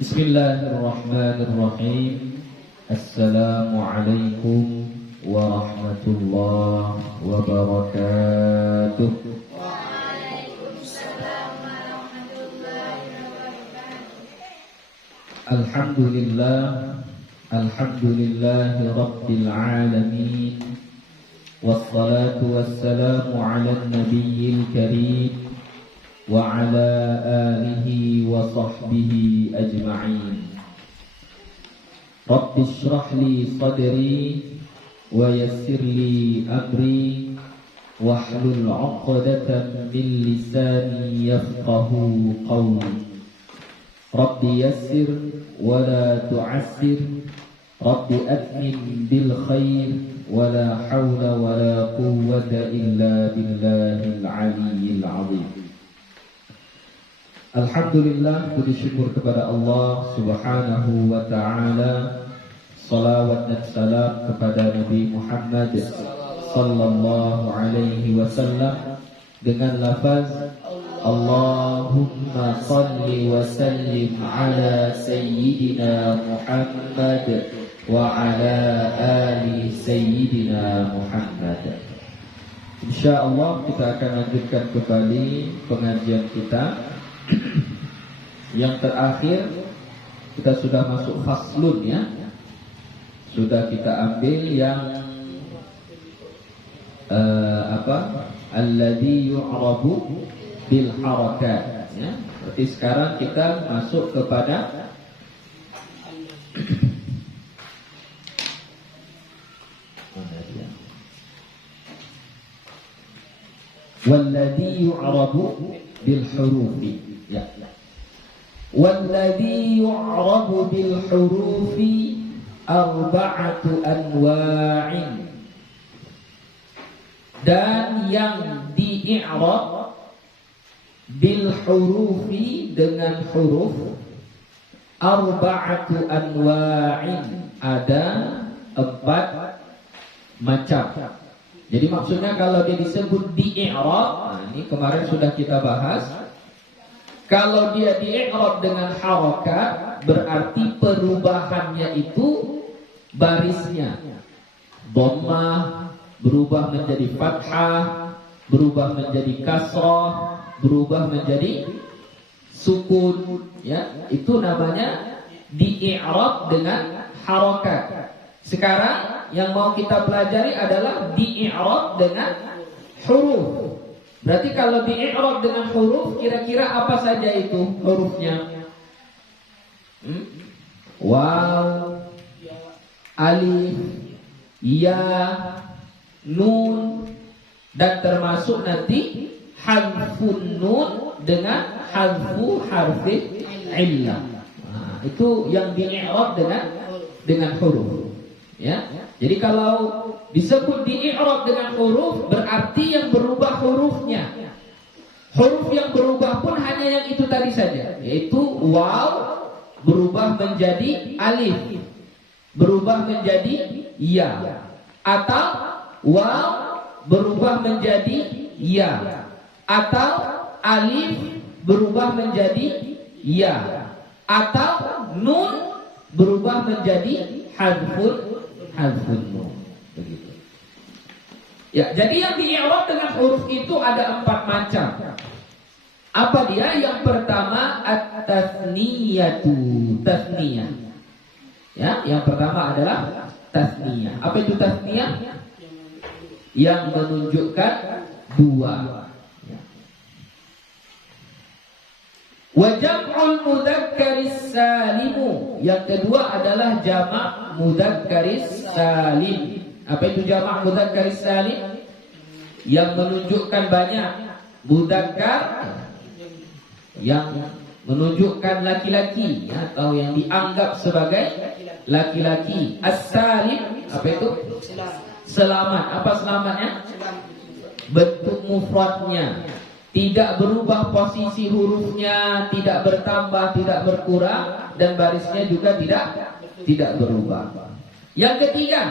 Bismillahirrahmanirrahim. Assalamualaikum warahmatullahi wabarakatuh. Waalaikumsalam warahmatullahi wabarakatuh. Alhamdulillahi rabbil alamin. Wassalatu wassalamu ala nabiyil karim wa ala alihi wa sahbihi ajma'in. Rabbi shrah li sadri wa yassir li amri wahlul 'uqdatam min lisani yafqahu qawli. Rabbi yassir wa la tu'assir, Rabbi atmim bil khair wa la hawla wa la quwwata illa billahil 'aliyyil 'azim. Alhamdulillah, puji syukur kepada Allah Subhanahu wa ta'ala. Salawat dan salam kepada Nabi Muhammad sallallahu alaihi wasallam dengan lafaz Allahumma salli wa sallim ala sayyidina Muhammad wa ala ali sayyidina Muhammad. InsyaAllah kita akan lanjutkan kembali pengajian kita. Yang terakhir kita sudah masuk faslun ya. Sudah kita ambil yang alladhi yu'rabu bil harakat ya. Berarti sekarang kita masuk kepada walladhi yu'rabu bil hurufi ya. Walladhi yu'rabu bil hurufi arba'atu anwa'in. Dan yang di-i'rab bil hurufi dengan huruf arba'atu anwa'in, ada 4 macam. Jadi maksudnya kalau dia disebut di-i'rab, nah ini kemarin sudah kita bahas. Kalau dia di-i'rab dengan harakat, berarti perubahannya itu barisnya. Dhammah berubah menjadi fathah, berubah menjadi kasrah, berubah menjadi sukun ya. Itu namanya di-i'rab dengan harakat. Sekarang yang mau kita pelajari adalah di-i'rab dengan huruf. Berarti kalau di-i'rab dengan huruf, kira-kira apa saja itu hurufnya? Waw, alif, ya, nun, dan termasuk nanti hadfun nun dengan hadfu harfi illah. Nah, itu yang di-i'rab dengan huruf. Ya. Jadi kalau disebut di-i'rab dengan huruf, berarti yang berubah hurufnya. Huruf yang berubah pun hanya yang itu tadi saja, yaitu waw berubah menjadi alif, berubah menjadi ya, atau waw berubah menjadi ya, atau alif berubah menjadi ya, atau nun berubah menjadi hadfun nun. Begitu. Ya, jadi yang di-i'rab dengan huruf itu ada 4 macam. Apa dia? Yang pertama at-tathniyatu, tathniyah. Ya, yang pertama adalah tathniyah. Apa itu tathniyah? Yang menunjukkan 2. Wa jam'ul mudzakkaris salimu. Yang kedua adalah jamak mudzakkaris salim. Apa itu jamak mudzakkaris salim? Yang menunjukkan banyak. Mudzakkar yang menunjukkan laki-laki atau yang dianggap sebagai laki-laki. As-salim, apa itu? Selamat. Apa selamatnya? Bentuk mufradnya. Tidak berubah posisi hurufnya, tidak bertambah, tidak berkurang, dan barisnya juga tidak berubah. Yang ketiga,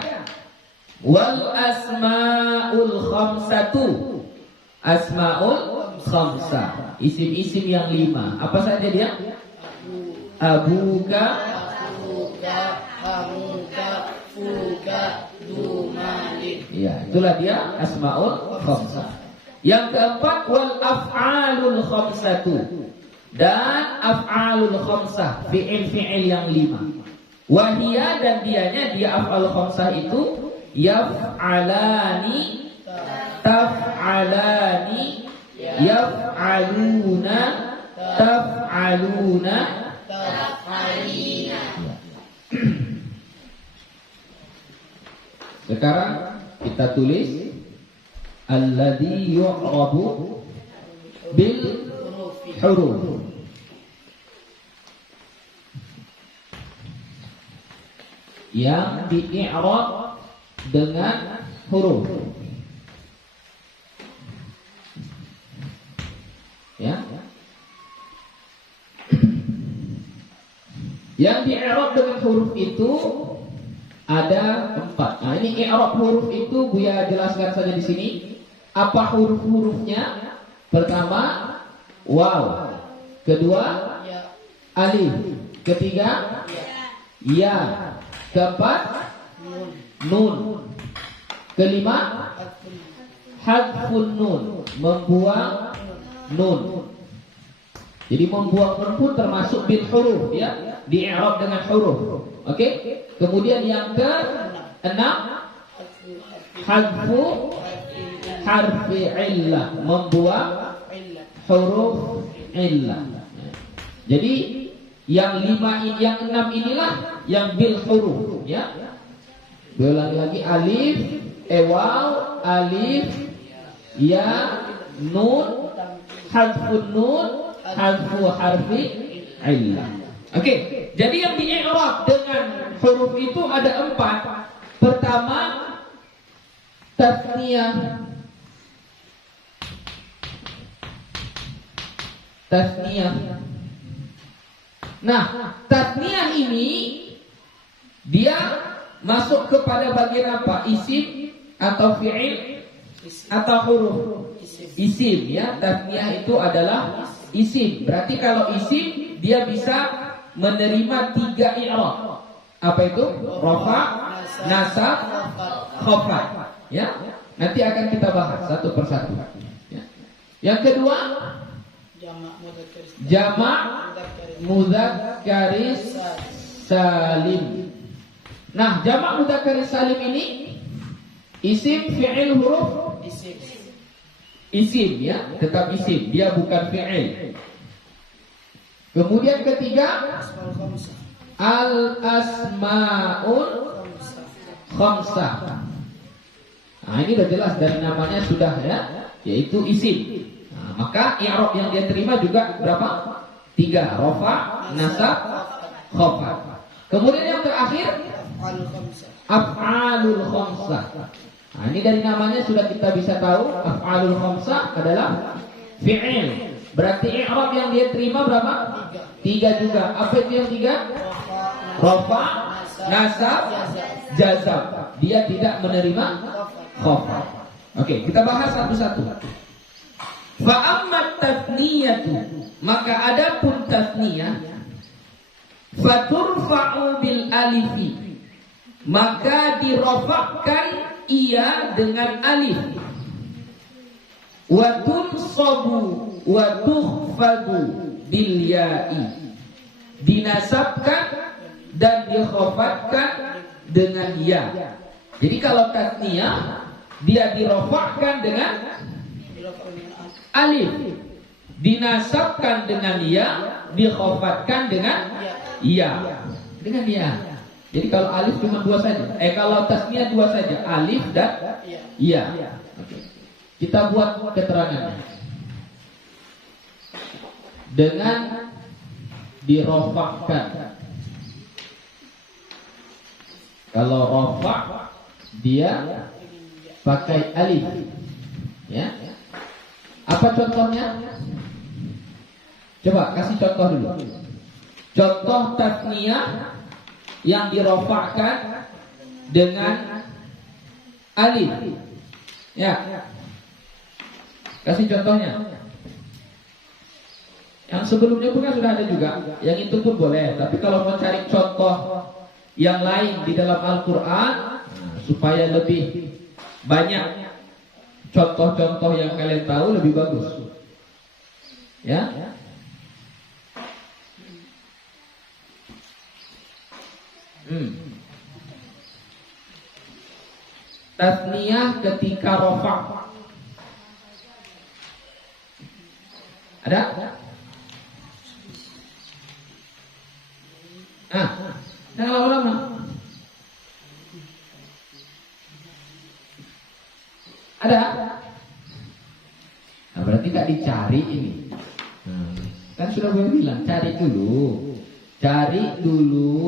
wal asmaul khamsatu. Asmaul khamsah, isim-isim yang 5. Apa saja dia? abuka, Akuka, kamuka, fuka, dumalik. ya itulah dia asmaul khamsah. Yang keempat wal af'alul khamsatu, dan af'alul khamsah, fi'il yang 5. Wahia, dan dianya dia af'alul khamsah itu yaf'alani, taf'alani, yaf'aluna, taf'aluna, Taf'alina. Sekarang kita tulis alladzi yu'rabu bil huruf. Yang di-i'rab dengan huruf. Ya. Yang di-i'rab dengan huruf itu ada 4. Nah, ini i'rab huruf itu Buya jelaskan saja di sini. Apa huruf-hurufnya? Pertama, waw. Kedua, Ya. alif. Ketiga, ya. Keempat, nun. Kelima, Akun. hadfun nun, membuang nun. Jadi membuang nun pun termasuk bil huruf, ya, di i'rab dengan huruf. Oke? Kemudian yang ke-6, hadfu harfi illah, membuang huruf illah. Jadi yang 6 inilah yang bil huruf, ya. Ulangi lagi, alif, waw, alif, ya, nun, hadfun nun, hadfu harfi illah. Oke, jadi yang di-i'rab dengan huruf itu ada 4. Pertama, tasniyah. Tasniyah. Nah, tasniyah ini dia masuk kepada bagian apa? Isim atau fi'il atau huruf? Isim, ya. Tasniyah itu adalah isim. Berarti kalau isim dia bisa menerima 3 i'rab. Apa itu? Rafa, nasab, khafat. Ya. Nanti akan kita bahas satu persatu. Ya. Yang kedua, jamak mudzakkaris salim. Nah, jamak mudzakkaris salim ini isim, fi'il, huruf? Isim, ya, tetap isim, dia bukan fi'il. Kemudian ketiga, al asmaul khamsah. Nah, ini sudah jelas dari namanya sudah, ya, yaitu isim. Nah, maka i'rab yang dia terima juga berapa? 3, rafa, nasab, khafat. Kemudian yang terakhir, af'alul khamsah. Nah, ini dari namanya sudah kita bisa tahu af'alul khamsah adalah fi'il. Berarti i'rab yang dia terima berapa? 3 juga. Apa itu yang 3? Rafa, nasab, jazam. Dia tidak menerima khafat. Oke, kita bahas satu-satu. Fa ammat tathniyatu, maka adapun tathniyah, faturfa'u bil alifi, maka dirofakkan ia dengan alif. Wa tunsabu wa tukhfadu bil ya'i, dinasabkan dan dikhafatkan dengan ya. Jadi kalau tasniyah dia dirofakkan dengan alif, dinasabkan dengan ya, dikhafatkan dengan ya. Dengan ya. Jadi kalau alif cuma 2 saja. Kalau tasniyah 2 saja, alif dan ya. Oke. Kita buat keterangannya. Dengan dirofakkan. Kalau rofak dia pakai alif, ya. Apa contohnya? Coba kasih contoh dulu. Contoh tasniyah yang dirofakkan dengan alif, ya. Kasih contohnya. Yang sebelumnya pun kan sudah ada juga. Yang itu pun boleh. Tapi kalau mau cari contoh yang lain di dalam Al-Quran, supaya lebih banyak contoh-contoh yang kalian tahu, lebih bagus. Ya. Tasniyah ketika rofa. Ada? Jangan lama-lama. Ada? Nah, berarti nggak dicari ini. Kan sudah gue bilang, cari dulu. Cari dulu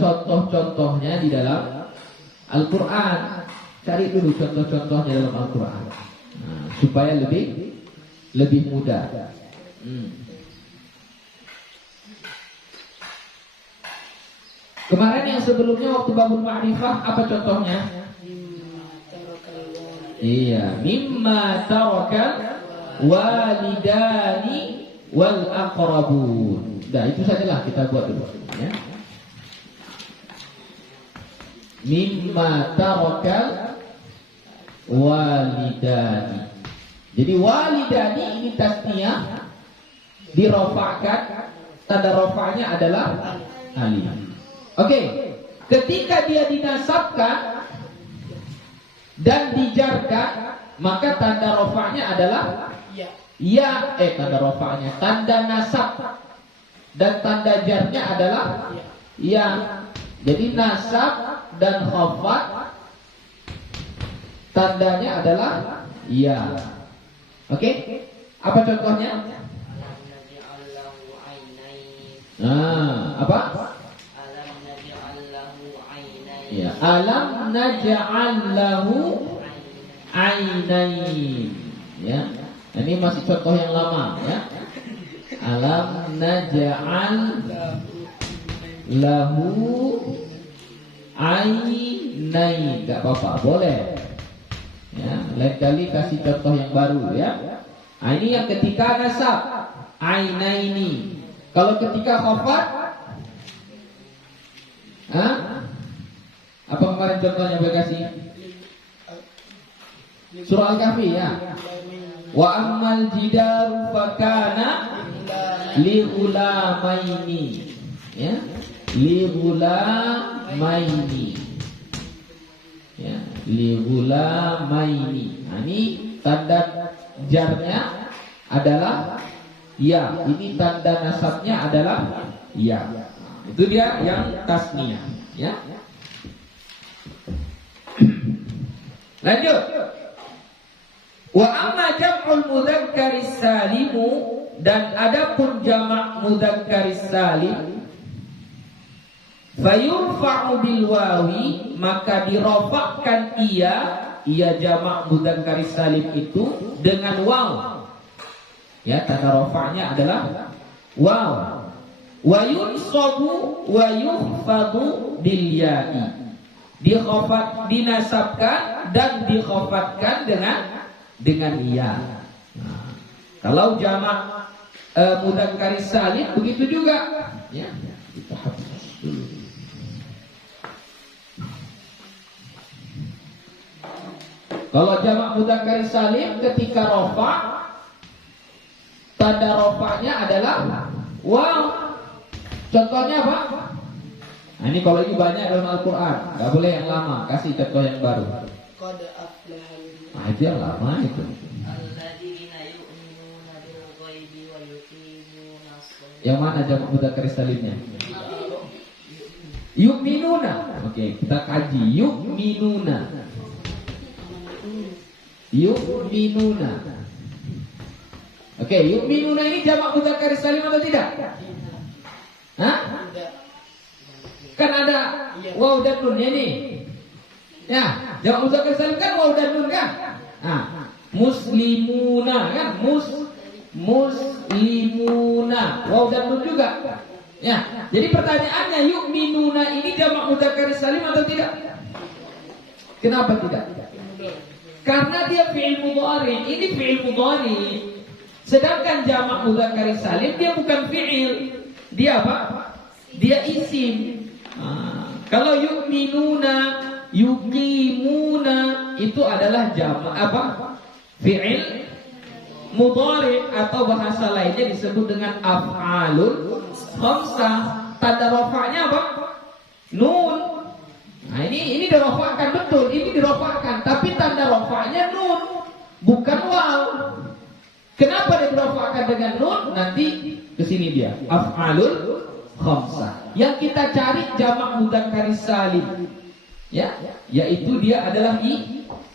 contoh-contohnya di dalam Al-Quran. Cari dulu contoh-contohnya dalam Al-Quran, supaya lebih mudah. Kemarin yang sebelumnya waktu bangun ma'rifah, apa contohnya? Iya, mimma tarakal walidani wal aqrabun. Nah, itu sajalah kita buat dulu, ya. Mimma tarakal walidani. Jadi walidani ini tasniyah, dirofakkan, tanda rofaknya adalah alif. Oke, ketika dia dinasabkan dan dijarkan, maka tanda rofaknya adalah ya. Tanda rofaknya, tanda nasab dan tanda jarnya adalah ya. Jadi nasab dan khafat tandanya adalah ya. Oke, apa contohnya? Apa? Ya, alam naj'al lahu ainain. Ya. Ini masih contoh yang lama, ya. Alam naj'al lahu ainain. Enggak apa-apa, boleh. Ya, lain kali kasih contoh yang baru, ya. Ini yang ketika nasab, ainaini. Kalau ketika khafat, apa kemarin contohnya gue kasih? Surah Al-Kahfi, ya. Wa ammal jidaru fakana li ulamaini. Ya. Li ulamaini. Ya, li ulamaini. Nah, ini tanda jarnya adalah ya. Ini tanda nasabnya adalah ya. Itu dia yang tasniyah, ya. Lanjut. Wa amma jam'ul mudzakkaris salimu, dan adapun jamak mudzakkaris salim, fayurfa'u bil wawi, maka dirofakkan ia jamak mudzakkaris salim itu dengan waw. Ya, tanda rofaknya adalah waw. Wa yunsabu wa yukhfadu bil ya'i. Dikhafat, dinasabkan dan dikhafatkan dengan iya. Nah, kalau jamak mudzakkaris salim begitu juga, ya. Kita hapus dulu. Kalau jamak mudzakkaris salim ketika rofa, tanda rofanya adalah waw. Contohnya apa? Nah, ini kalau ini banyak dalam Al-Quran, nggak boleh yang lama, kasih contoh yang baru. Aja lama itu. Yang mana jamak mudzakkaris salimnya? Yu'minuna. Oke, kita kaji. Yu'minuna. Yu'minuna. Oke, yu'minuna ini jamak mudzakkaris salim atau tidak? Hah? Kan ada waw dan nunnya nih. Ya, jamak mudzakkaris salim kan waw dan nun kan? Muslimuna kan? Muslimuna. Waw dan nun juga. Ya, jadi pertanyaannya, yu'minuna ini jamak mudzakkaris salim atau tidak? Kenapa tidak? Karena dia fi'il mudhari. Ini fi'il mudhari. Sedangkan jamak mudzakkar salim dia bukan fi'il. Dia apa? Dia isim. Kalau yu'minuna, yuqimuna itu adalah jamak apa? Fi'il mudhari atau bahasa lainnya disebut dengan af'alul khamsah. Tanda rafa'nya apa? Nun. Nah, ini dirafa'kan betul, ini dirafa'kan, tapi tanda rafa'nya nun, bukan waw. Kenapa dia dirafa'kan dengan nun? Nanti kesini dia. Af'alul khamsah. Yang kita cari jamak mudzakkar salim. Ya, yaitu dia adalah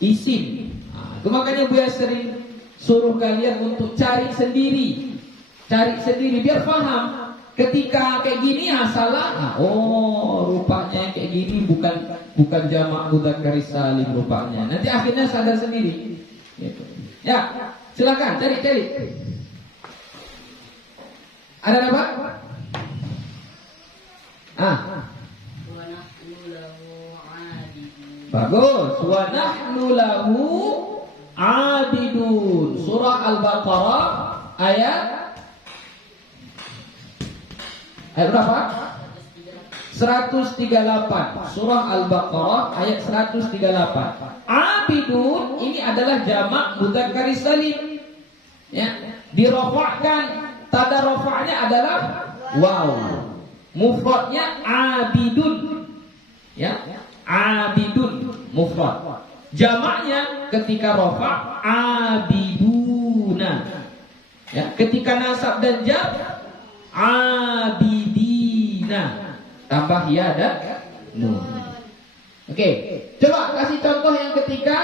isim. Itu makanya Buya sering suruh kalian untuk cari sendiri biar paham. Ketika kayak gini salah. Rupanya kayak gini bukan jamak mudzakkar salim rupanya. Nanti akhirnya sadar sendiri. Gitu. Ya, silakan cari. Ada apa? Bagus. Wa nahnu lahu abidun. Surah Al-Baqarah ayat berapa? 138. Surah Al-Baqarah ayat 138. Abidun ini adalah jamak mudzakkar salim. Ya, dirafa'kan. Tanda rafa'nya adalah waw. Mufradnya abidun. Ya, abidun mufrad. Jamaknya ketika rafa' abiduna. Ya, ketika nasab dan jar abidina. Tambah ya dan nun. Oke, coba kasih contoh yang ketika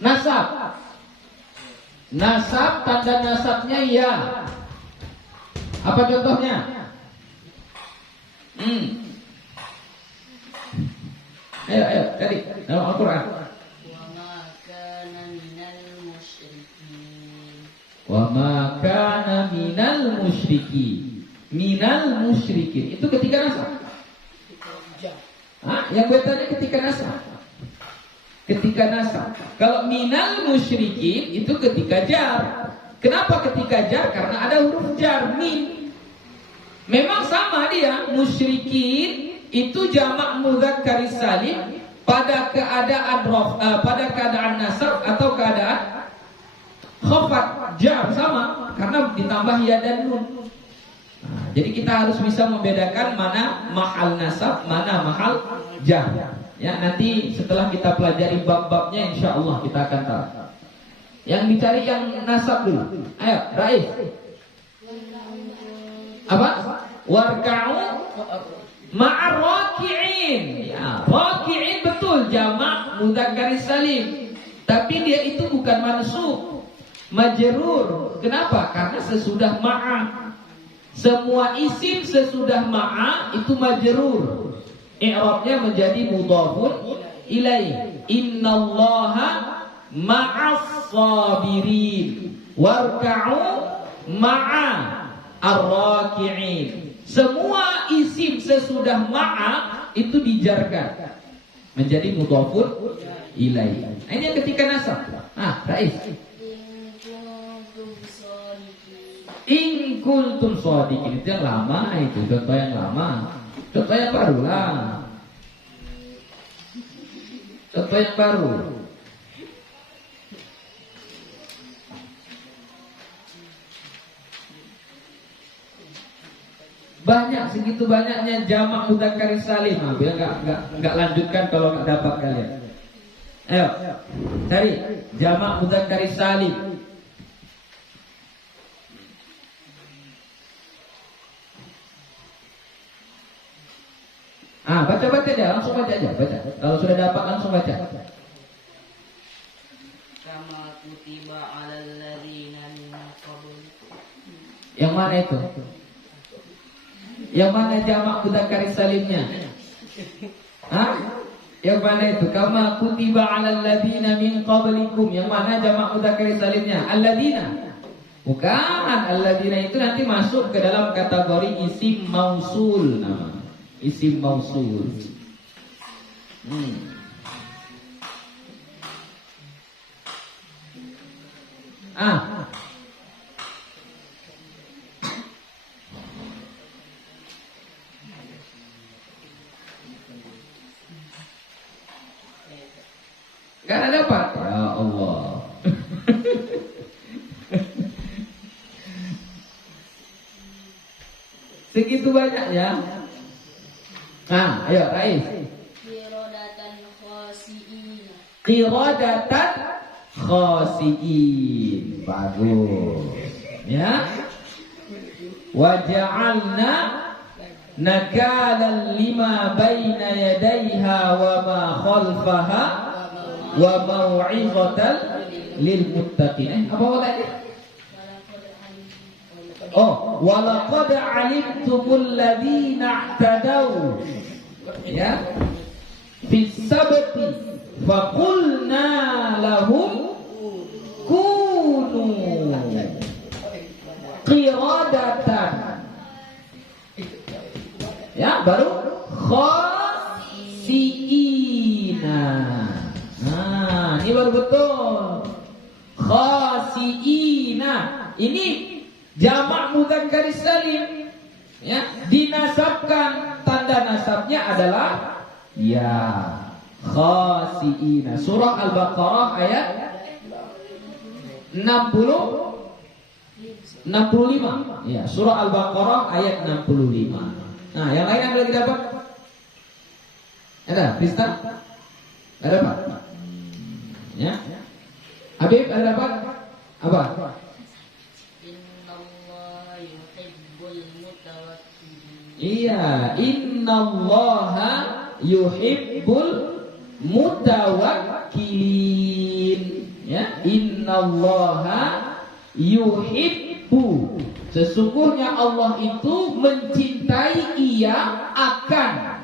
nasab. Nasab, tanda nasabnya ya. Apa contohnya? Ayo, tadi dalam Al-Quran. Wa ma kana minal musyrikin. Minal musyrikin itu ketika nasab. Yang gue tanya ketika nasab. Ketika nasab. Kalau minal musyrikin itu ketika jar. Kenapa ketika jar? Karena ada huruf jar min. Memang sama dia. Musyrikin itu jamak mudzakkar salim pada keadaan pada keadaan nasab atau keadaan khafat jar sama karena ditambah ya dan nun. Jadi kita harus bisa membedakan mana mahal nasab, mana mahal jar. Ya, nanti setelah kita pelajari bab-babnya insyaallah kita akan tahu. Yang dicari yang nasab dulu. Ayo, Raif. Apa? Warka'u ma'ar raki'in. Ya, raki'in betul jamak mudzakkar salim. Tapi dia itu bukan mansub, majrur. Kenapa? Karena sesudah ma'a. Semua isim sesudah ma'a itu majrur. I'rabnya menjadi mudhafun ilaih. Innallaha ma'as sabirin warka'u ma'a ar-raki'in. Semua isim sesudah ma'a itu dijarkan menjadi mudhafun ilaih. Ini yang ketika nasab. Raif. In kuntum shadiqin itu yang lama, itu contoh yang lama. Contoh yang baru lah. Contoh yang baru. Banyak, segitu banyaknya jamak mudzakkar salim. Biar enggak lanjutkan kalau enggak dapat kalian. Ayo, cari jamak mudzakkar salim. Baca aja, langsung baca aja, baca. Kalau sudah dapat langsung baca. Kama kutiba 'alal ladzina min qablikum. Yang mana itu? Yang mana jamak mudzakkar salimnya? Yang mana itu? Kama kutiba 'alal ladzina min qablikum. Yang mana jamak mudzakkar salimnya? Alladzina. Bukan, alladzina itu nanti masuk ke dalam kategori isim mausul nama. Isim mausul. Karena dapat. Ya Allah. Segitu banyaknya. Nah, ayo Rais. Qiradatan khasi'in. Qiradatan khasi'in. Bagus. Ya. Waja'alna nakalan lima baina yadayha wa ma khalfaha wa mau'izatan lil muttaqin. Apa tadi? Oh, walaqad alimtumul ladzina i'tadaw ya fis sabti faqulna lahum kunu qiradatan ya baru khasiina. Nah, ini baru betul khasiina. Ini jamak mudzakkar salim ya, dinasabkan, tanda nasabnya adalah ya, khasiina. Surah Al-Baqarah ayat 65 ya, surah Al-Baqarah ayat 65. Nah, yang lain ada lagi dapat? Ada, Pista? Ada apa? Ya. Habib ada dapat? Apa? Iya, innallaha yuhibbul mutawakkilin. Ya, innallaha yuhibbu. Sesungguhnya Allah itu mencintai ia akan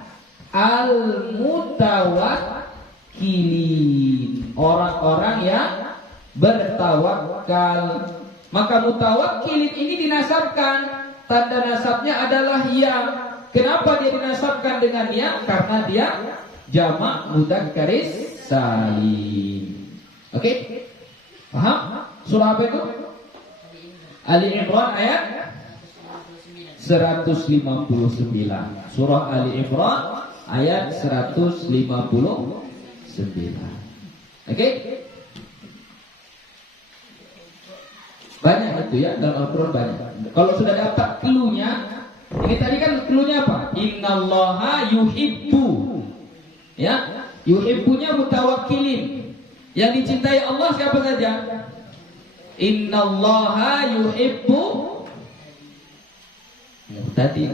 al-mutawakkilin, orang-orang yang bertawakal. Maka mutawakkilin ini dinasabkan, tanda nasabnya adalah ya. Kenapa dia dinasabkan dengan ya? Karena dia jamak mudzakkar salim. Oke? Paham? Surah apa itu? Ali Imran ayat 159. Surah Ali Imran ayat 159. Oke? Banyak itu ya, dalam Al-Quran banyak. Kalau sudah dapat clue-nya, ini tadi kan clue-nya apa? Innallaha yuhibbu. Ya, yuhibbunya mutawakkilin. Yang dicintai Allah siapa saja? Innallaha yuhibbu. Ya, tadi.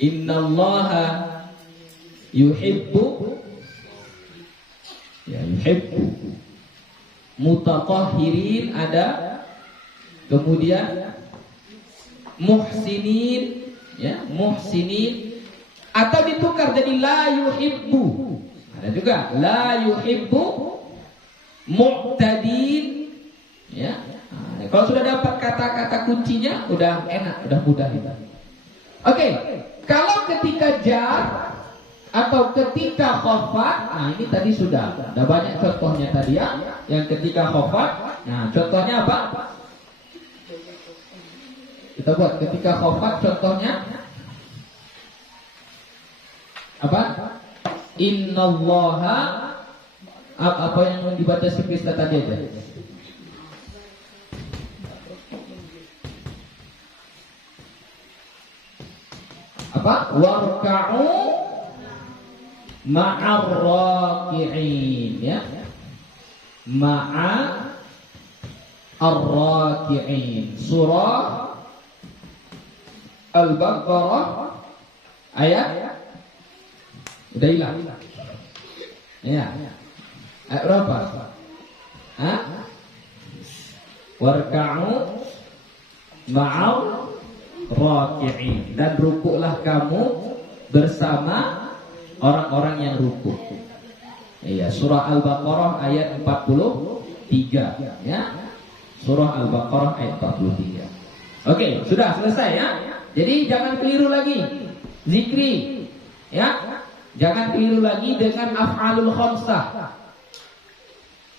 Innallaha yuhibbu. Ya, yuhibbu. Mutatahhirin ada, kemudian muhsinin ya, muhsinin, atau ditukar jadi la yuhibbu. Ada juga la yuhibbu mu'tadin ya. Nah, kalau sudah dapat kata-kata kuncinya udah enak, udah mudah itu. Oke, kalau ketika jar atau ketika khafat, nah ini tadi sudah ada banyak contohnya tadi ya. Yang ketika khafat, nah contohnya apa? Kita buat ketika khafat contohnya apa? Innallaha, apa yang dibaca si Krista tadi aja? Apa? Warka'u ma'ar raki'in ya. Ma'a ar-raki'in. Surah Al-Baqarah ayat udah hilang. Ya. Ayat berapa? Hah? Warka'u ma'ar raki'in, dan rukuklah kamu bersama orang-orang yang rukuk. Iya, surah Al-Baqarah ayat 43 ya. Surah Al-Baqarah ayat 43. Oke, sudah selesai ya. Jadi jangan keliru lagi zikri ya. Jangan keliru lagi dengan af'alul khamsah.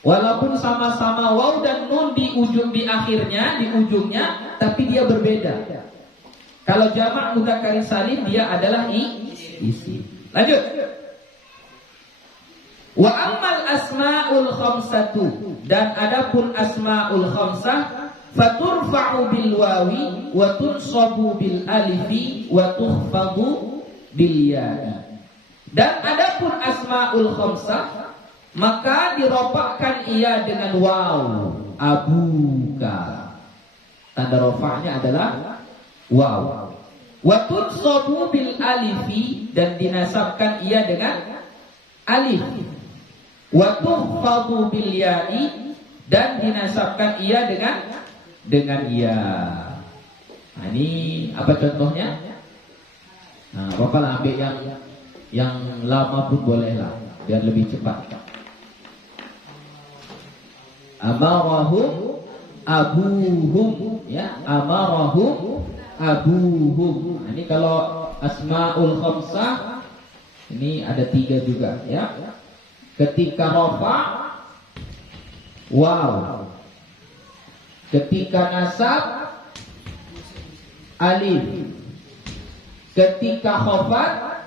Walaupun sama-sama waw dan nun di ujung, di akhirnya, di ujungnya, tapi dia berbeda. Kalau jamak mudzakkar salim dia adalah isi. Lanjut. Wa ammal asmaul khamsatu, dan adapun asmaul khamsah, faturfa'u bil wawi wa tunsabu bil alifi wa tukhfadu bil ya'i. Dan adapun asmaul khamsah, maka dirofakkan ia dengan waw, abuka. Tanda rofaknya adalah waw. Wa tunsabu bil alifi, dan dinasabkan ia dengan alif. Wa tukhfadu bil ya'i, dan dinasabkan ia dengan ya. Nah, ini apa contohnya? Nah, Bapak lah ambil yang lama pun boleh lah, biar lebih cepat. Amarahum abuhum, ya, amarahum abuhum. Nah, ini kalau asmaul khamsah ini ada 3 juga, ya. Ketika rafa waw, ketika nasab alif, ketika khafat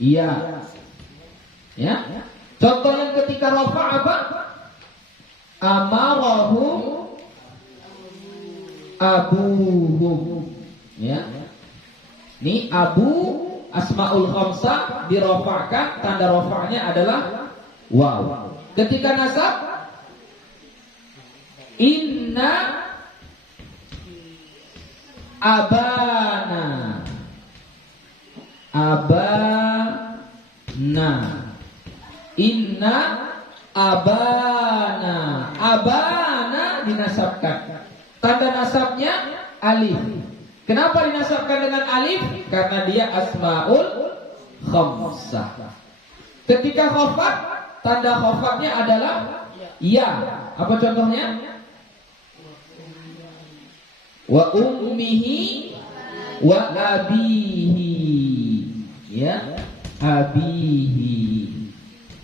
iya, ya. Contoh yang ketika rafa apa? Amarahum abuhum, ya. Ini abu asmaul khamsah dirofa'kan, tanda rofa'nya adalah waw. Ketika nasab inna abana, abana, inna abana, abana dinasabkan, tanda nasabnya alif. Kenapa dinasabkan dengan alif? Karena dia asmaul khamsah. Ketika khafat, tanda khafatnya adalah ya. Apa contohnya? Wa ummihi wa abihi, ya, abihi.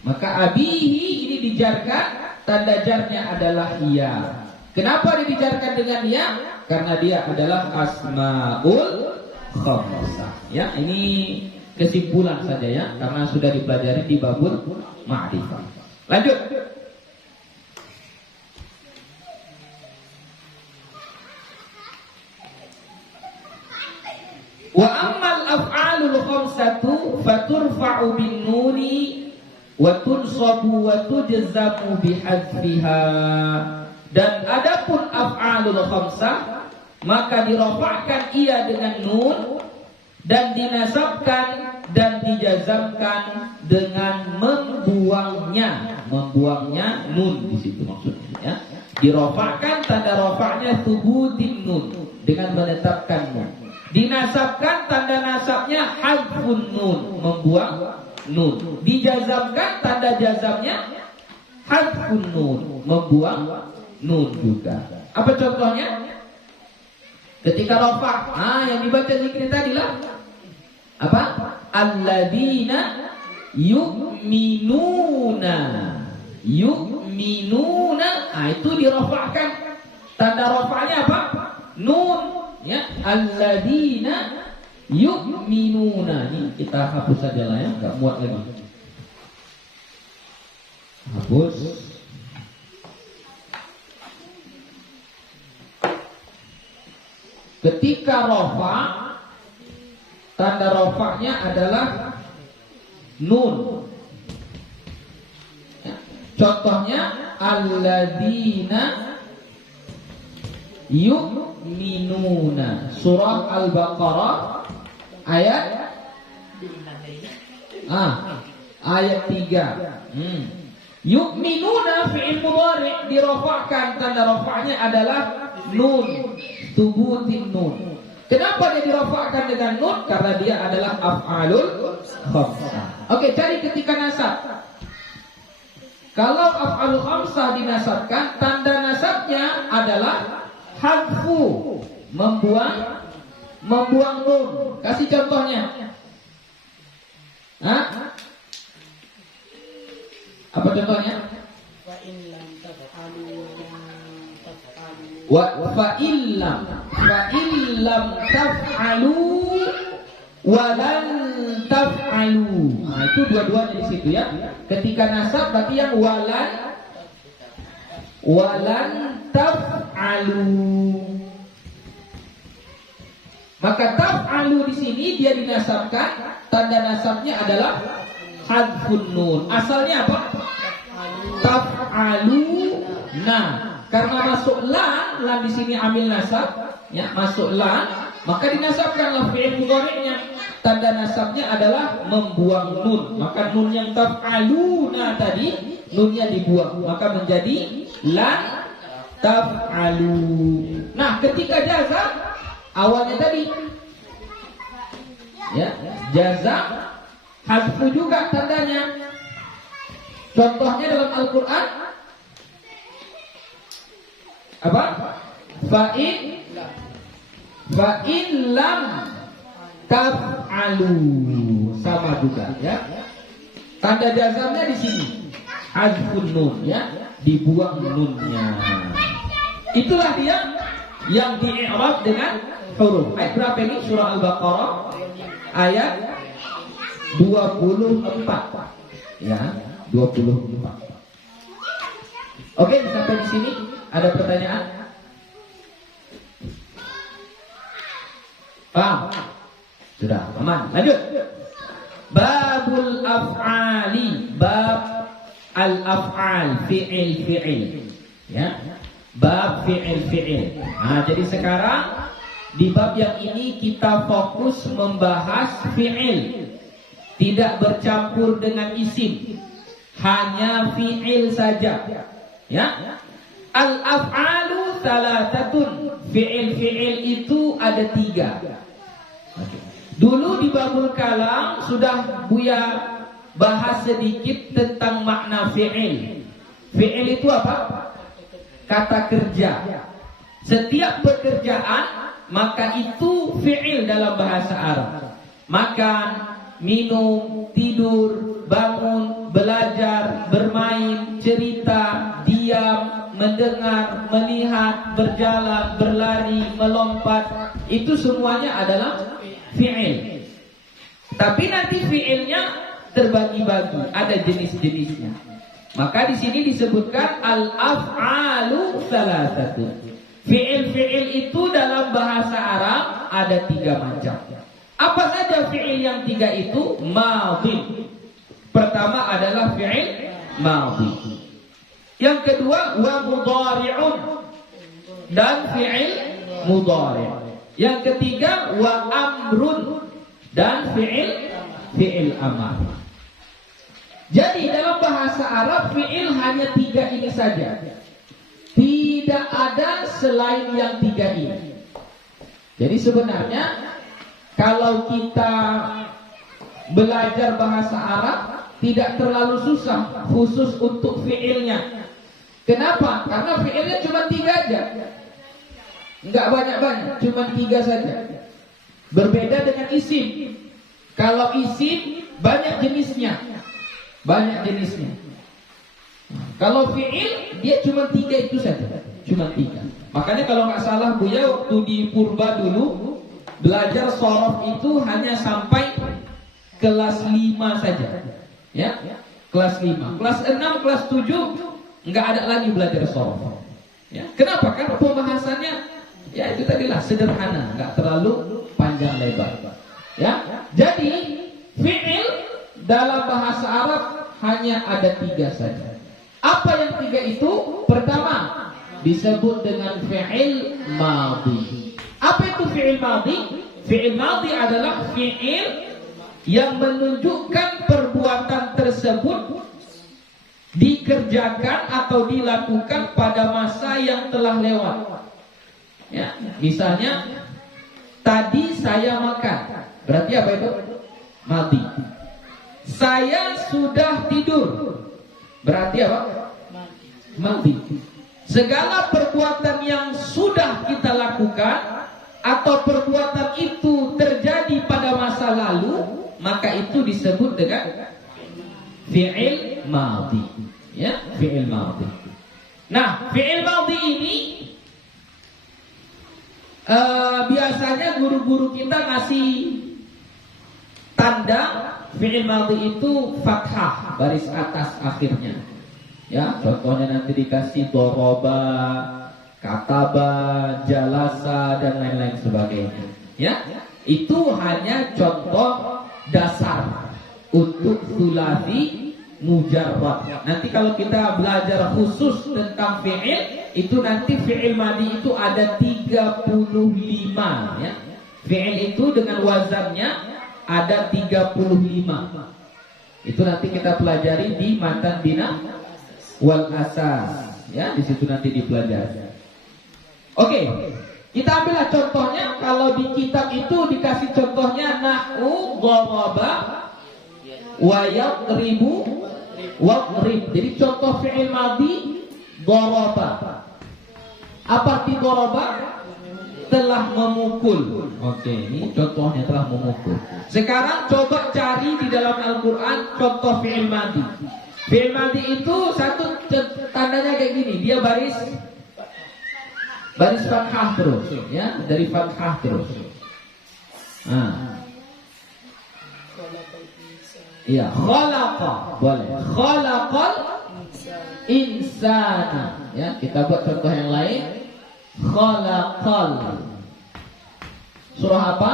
Maka abihi ini dijarkan, tanda jarnya adalah ya. Kenapa dijarkan dengan ya? Karena dia adalah asmaul khamsah. Ya, ini kesimpulan saja ya, karena sudah dipelajari di babul ma'rifah. Lanjut. Wa ammal af'alul khamsatu faturfa'u bin nuni wa tunsabu wa tujzamu bihadfiha. Dan adapun af'alul khamsah, maka dirofakkan ia dengan nun, dan dinasabkan dan dijazamkan dengan membuangnya nun di situ maksudnya. Dirofakkan, tanda rofaknya thubutin nun, dengan menetapkan nun. Dinasabkan, tanda nasabnya hadfun nun, membuang nun. Dijazamkan, tanda jazamnya hadfun nun, membuang nun juga. Apa contohnya? Ketika rafa, yang dibaca zikir tadi lah. Apa? Alladzina yu'minuna. Yu'minuna. Itu dirafa'kan. Tanda rafa'nya apa? Nun, ya. Alladzina yu'minuna. Ini kita hapus saja lah ya, enggak muat lagi. Hapus. Ketika rofa, tanda rofanya adalah nun. Contohnya alladzina yu'minuna, surah Al-Baqarah ayat ayat 3. Yu'minuna fi'il mudhari' dirofakkan, tanda rofanya adalah nun, tubutin nun. Kenapa dia dirofakkan dengan nun? Karena dia adalah af'alul khamsah. Oke, cari ketika nasab. Kalau af'alul khamsah dinasabkan, tanda nasabnya adalah hadfu, membuang nun. Kasih contohnya. Apa contohnya? Wa fa'illam taf'alu wa lan taf'alu. Nah, itu dua-duanya di situ ya. Ketika nasab berarti yang walan taf'alu. Maka taf'alu di sini dia dinasabkan, tanda nasabnya adalah hadfun nun. Asalnya apa? Taf'alu. Nah, karena masuk lam di sini amil nasab, ya, masuk lam, maka dinasabkanlah fi'il mudhari'nya. Tanda nasabnya adalah membuang nun. Maka nun yang taf'aluna tadi, nunnya dibuang, maka menjadi la taf'alu. Nah, ketika jazam awalnya tadi, ya, jazam hasfu juga tandanya. Contohnya dalam Al-Quran apa? Fa'in lam taf'alu, sama juga ya. Tanda jazamnya di sini hasfun nun, ya, dibuang nunnya. Itulah dia yang di-i'rab dengan huruf. Ayat berapa ini? Surah Al-Baqarah ayat 24. Ya, 24. Oke, sampai di sini ada pertanyaan? Paham? Sudah, aman. Lanjut. Babul af'ali, bab al-af'al, fi'il. Ya. Bab fi'il. Nah, jadi sekarang di bab yang ini kita fokus membahas fi'il. Tidak bercampur dengan isim. Hanya fi'il saja. Ya. Al-af'alu salasatun. Fi'il itu ada 3. Dulu di babul kalam sudah Buya bahas sedikit tentang makna fi'il. Fi'il itu apa? Kata kerja. Setiap pekerjaan maka itu fi'il dalam bahasa Arab. Makan, minum, tidur, bangun, belajar, bermain, cerita, diam, mendengar, melihat, berjalan, berlari, melompat, itu semuanya adalah fi'il. Tapi nanti fi'ilnya terbagi-bagi, ada jenis-jenisnya. Maka di sini disebutkan al-af'alu salasatun. Fi'il itu dalam bahasa Arab ada 3 macam. Apa saja fi'il yang 3 itu? Madhi. Pertama adalah fi'il madhi. Yang kedua wa mudhari'un, dan fi'il mudhari'. Yang ketiga wa amrun, dan fi'il amar. Jadi dalam bahasa Arab fi'il hanya 3 ini saja. Tidak ada selain yang 3 ini. Jadi sebenarnya kalau kita belajar bahasa Arab tidak terlalu susah khusus untuk fi'ilnya. Kenapa? Karena fi'ilnya cuma 3 aja. Enggak banyak-banyak, cuma 3 saja. Berbeda dengan isim. Kalau isim banyak jenisnya. Kalau fi'il dia cuma 3 itu saja. Cuma 3. Makanya kalau nggak salah Buya waktu di Purba dulu belajar shorof itu hanya sampai kelas 5 saja. Ya, kelas 5. Kelas 6, kelas 7 nggak ada lagi belajar shorof. Ya. Kenapa? Karena pembahasannya ya itu tadilah sederhana, nggak terlalu panjang lebar. Ya, jadi fi'il dalam bahasa Arab hanya ada 3 saja. Apa yang 3 itu? Pertama disebut dengan fi'il madhi. Apa itu fi'il madhi? Fi'il madhi adalah fi'il yang menunjukkan perbuatan tersebut dikerjakan atau dilakukan pada masa yang telah lewat. Ya, misalnya tadi saya makan. Berarti apa itu? Madhi. Saya sudah tidur. Berarti apa? Madhi. Segala perbuatan yang sudah kita lakukan atau perbuatan itu terjadi pada masa lalu, maka itu disebut dengan fi'il madhi. Ya, fi'il madhi. Nah, fi'il madhi ini biasanya guru-guru kita ngasih tanda fi'il madhi itu fathah baris atas akhirnya. Ya, contohnya nanti dikasih doroba, kataba, jalasa dan lain-lain sebagainya. Ya, itu hanya contoh dasar untuk sulasi mujarrad. Nanti kalau kita belajar khusus tentang fi'il, itu nanti fi'il madhi itu ada 35 ya. Fi'il itu dengan wazannya ada 35. Itu nanti kita pelajari di matan bina wal asas ya, di situ nanti dipelajari. Oke, kita ambillah contohnya. Kalau di kitab itu dikasih contohnya nahwu dharaba wa yadribu wadrib. Jadi contoh fi'il madhi dharaba. Apa arti dharaba? Telah memukul. Oke, ini contohnya telah memukul. Sekarang coba cari di dalam Al-Qur'an contoh fi'il madhi. Fi'il madhi itu satu tandanya kayak gini, dia baris fathah terus, ya, dari fathah terus. Iya, khalaqa, boleh. Khalaqal insana. Ya, kita buat contoh yang lain. Khalaqal. Surah apa?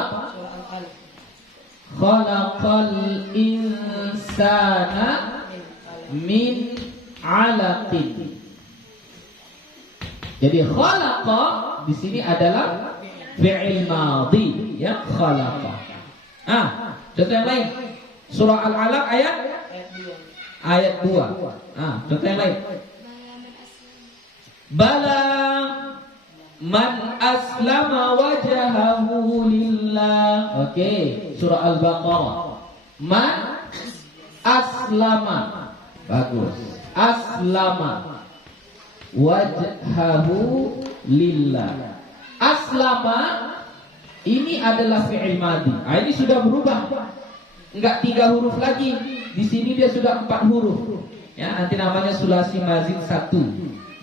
Khalaqal insana min alaqin. Jadi khalaqa di sini adalah fi'il madhi, ya, khalaqa. Contoh yang lain. Surah Al-Alaq ayat 2. Contoh yang lain. Bala man aslama wajhahu lillah. Oke, surah Al-Baqarah. Man aslama. Bagus. Aslama wajhahu lillah. Aslama ini adalah fi'il madhi. Ini sudah berubah. Enggak 3 huruf lagi. Di sini dia sudah 4 huruf. Ya, nanti namanya sulasi mazid 1.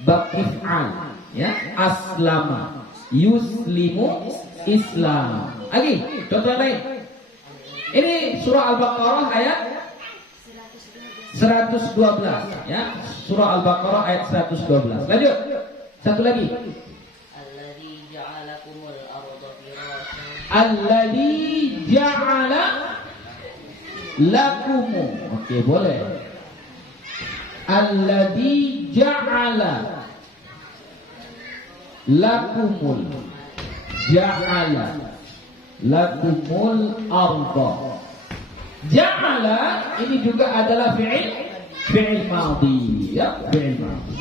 Bab if'al. Ya, aslama, yuslimu, islam. Lagi, contoh lain. Ini surah Al-Baqarah ayat 112, ya. Surah Al-Baqarah ayat 112. Lanjut. Satu lagi. Alladzi ja'alakumul arda firasyan. Alladzi ja'ala lakum. Oke, boleh. Alladzi ja'ala lakumul, ja'ala lakumul arda. Ja'ala ini juga adalah fi'il madhi, ya, fi'il madhi.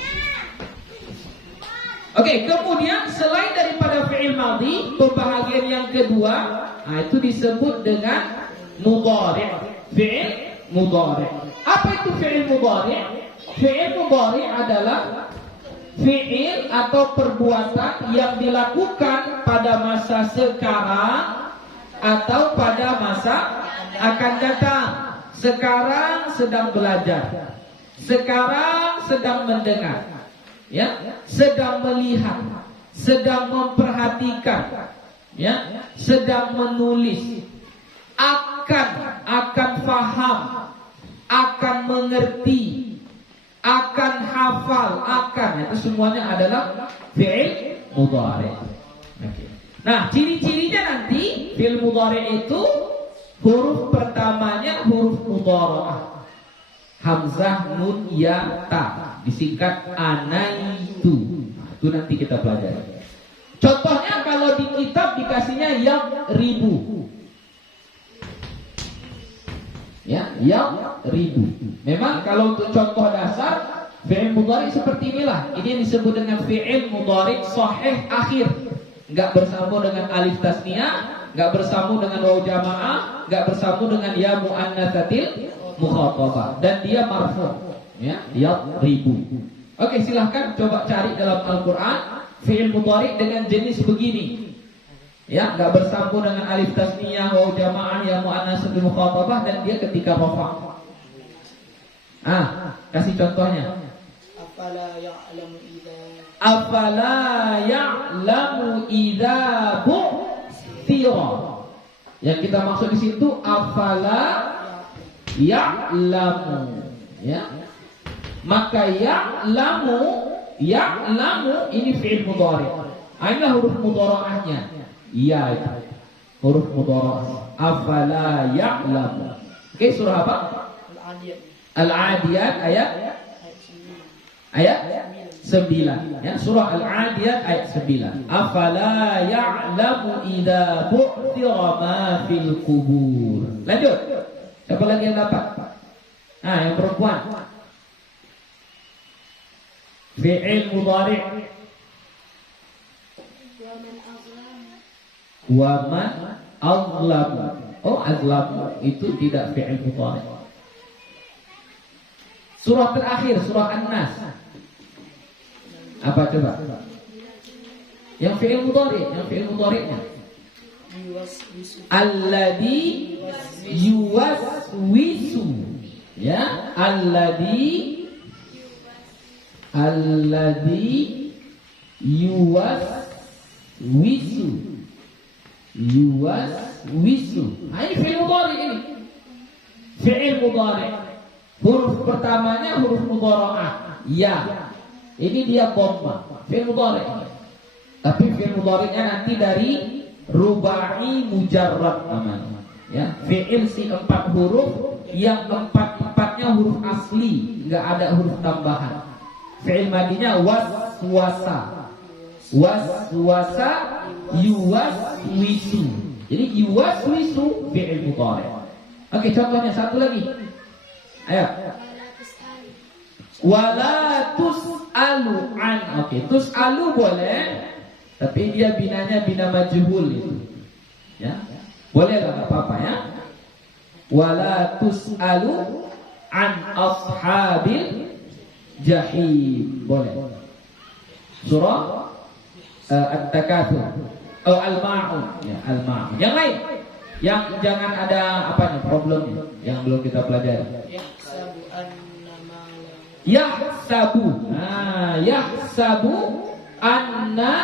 Oke, kemudian selain daripada fi'il madhi, pembahagian yang kedua, itu disebut dengan mudhari'. Fi'il mudhari'. Apa itu fi'il mudhari'? Fi'il mudhari' adalah fi'il atau perbuatan yang dilakukan pada masa sekarang atau pada masa akan datang. Sekarang sedang belajar, sekarang sedang mendengar, ya, sedang melihat, sedang memperhatikan, ya, sedang menulis, akan faham, akan mengerti, akan hafal, itu semuanya adalah fi'il mudhari'. Okay. Nah, ciri-cirinya nanti fi'il mudhari' itu huruf pertamanya huruf mudhara'ah. Hamzah, nun, ya, ta, disingkat anaitu. Itu nanti kita pelajari. Contohnya kalau di kitab dikasihnya yadribu. Ya, yadribu. Memang kalau untuk contoh dasar fi'il mudhari' seperti inilah. Ini disebut dengan fi'il mudhari' sahih akhir. Enggak bersambung dengan alif tasniyah, enggak bersambung dengan waw jamaah, enggak bersambung dengan ya muannatsatil mukhatabah, dan dia marfu', ya, yadribu. Oke, silahkan coba cari dalam Al-Qur'an fi'il mudhari' dengan jenis begini. Ya, enggak bersambung dengan alif tasniyah, waw jamaah, ya muannatsatil mukhatabah, dan dia ketika rafa'. Kasih contohnya. Afala ya'lamu idza bu'thira. Yang kita maksud di situ afala Ya'lamu. Ya. Maka ya'lamu ini fi'il mudhari'. Ini huruf mudhara'ahnya. Ya itu. Huruf mudhara'ah. Afala ya'lamu. Oke, surah apa? Al-Adiyat ayat 9. Ya, surah Al-Adiyat ayat 9. Afala ya'lamu idza bu'thira ma fil qubur. Lanjut. Siapa lagi yang dapat? Yang perempuan. Fi'il mudhari'. Wa man azlamu. Oh, azlamu itu tidak fi'il mudhari'. Surah terakhir, surah An-Nas. Apa coba? Yang fi'il mudhari'nya. Alladhi yuwaswisu. Ya, alladhi yuwaswisu. Ini fi'il mudhari' ini. Fi'il mudhari'. Huruf pertamanya huruf mudhara'ah. Ya. Ini dia dhamma. Fi'il mudhari'. Tapi fi'il mudhari'nya nanti dari rubai mujarrad namanya. Ya, fi'il si 4 huruf yang 4-4-nya huruf asli, enggak ada huruf tambahan. Fi'il madinya waswasa. Waswasa yuwaswisu. Jadi yuwaswisu fi'il mudhari'. Oke, contohnya satu lagi. Ayo. Wala tus'alu an. Oke, tus'alu boleh, tapi dia binanya bina majhul itu. Ya. Boleh enggak apa-apa ya. Wala tus'alu an ashabil jahim. Boleh. Surah At-Takatsur. Al-Ma'un. Ya, Al-Ma'un. Yang lain. Yang jangan ada problemnya yang belum kita pelajari. Yahsabu anna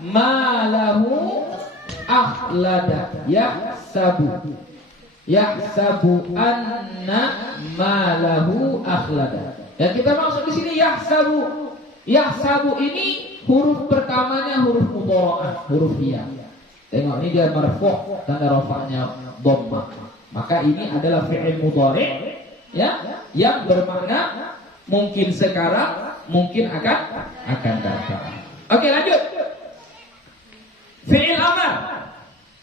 malahu akhlada. Yahsabu anna malahu akhlada. Dan kita masuk ke sini yahsabu. Yahsabu ini huruf pertamanya huruf mudhara'ah, huruf ya. Tengok ini dia marfu', tanda rafa'nya dhammah. Maka ini adalah fi'il mudhari' ya, yang bermakna mungkin sekarang, mungkin akan datang. Oke, lanjut. Fi'il amar.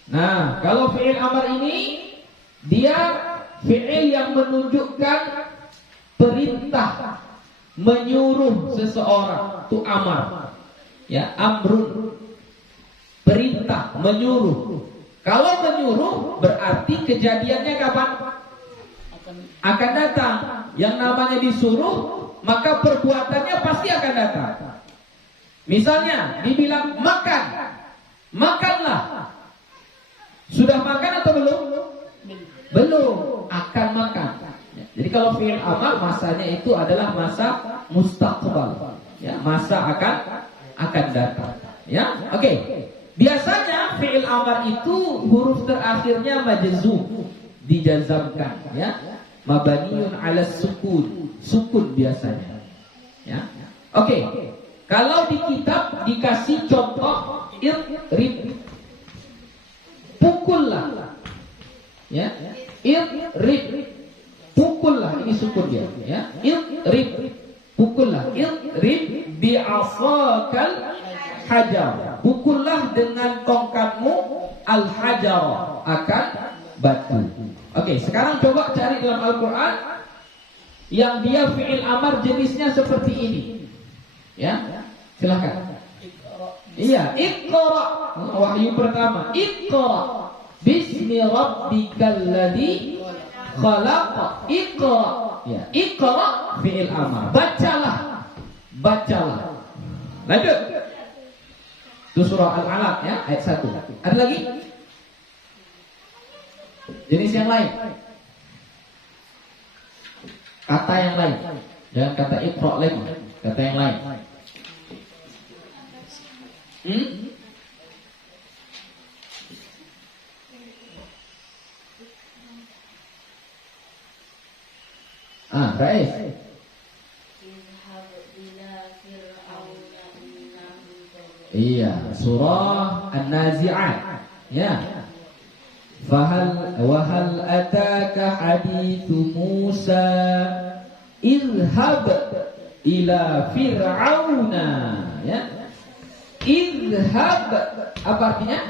Nah, kalau fi'il amar ini dia fi'il yang menunjukkan perintah, menyuruh seseorang, itu amar. Ya, amrun. Perintah, menyuruh. Kalau menyuruh berarti kejadiannya kapan? Akan datang. Yang namanya disuruh, maka perbuatannya pasti akan datang. Misalnya dibilang makan, makanlah. Sudah makan atau belum? Belum, akan makan. Jadi kalau fi'il amar masanya itu adalah masa mustaqbal. Ya, masa akan datang. Ya, oke. Biasanya fi'il amar itu huruf terakhirnya majzum, dijazamkan, ya. Mabaniun 'ala sukun, sukun biasanya. Ya. Oke. Kalau di kitab dikasih contoh idrib, pukullah. Ya. Idrib, pukullah, ini sukun dia, ya. Idrib, pukullah. Idrib bi'asakal hajar, pukullah dengan tongkatmu al-hajar, akan batu. Oke, sekarang coba cari dalam Al-Quran yang dia fi'il amar jenisnya seperti ini. Ya, silakan. Iya, Iqra. Wahyu pertama, Iqra bismi rabbikal ladzi khalaq. Iqra. Ya, Iqra fi'il amar. Bacalah. Lanjut. Itu surah Al-Alaq ya, ayat 1. Ada lagi? Jenis yang lain. Kata yang lain. Jangan kata Iqra lagi, kata yang lain. Rais. Izhab ila fir'auna innahu tagha. Iya, surah An-Nazi'at. Ya. Wahal ataka hadithu Musa idhhab ila fir'auna. Ya. Idhhab apa artinya?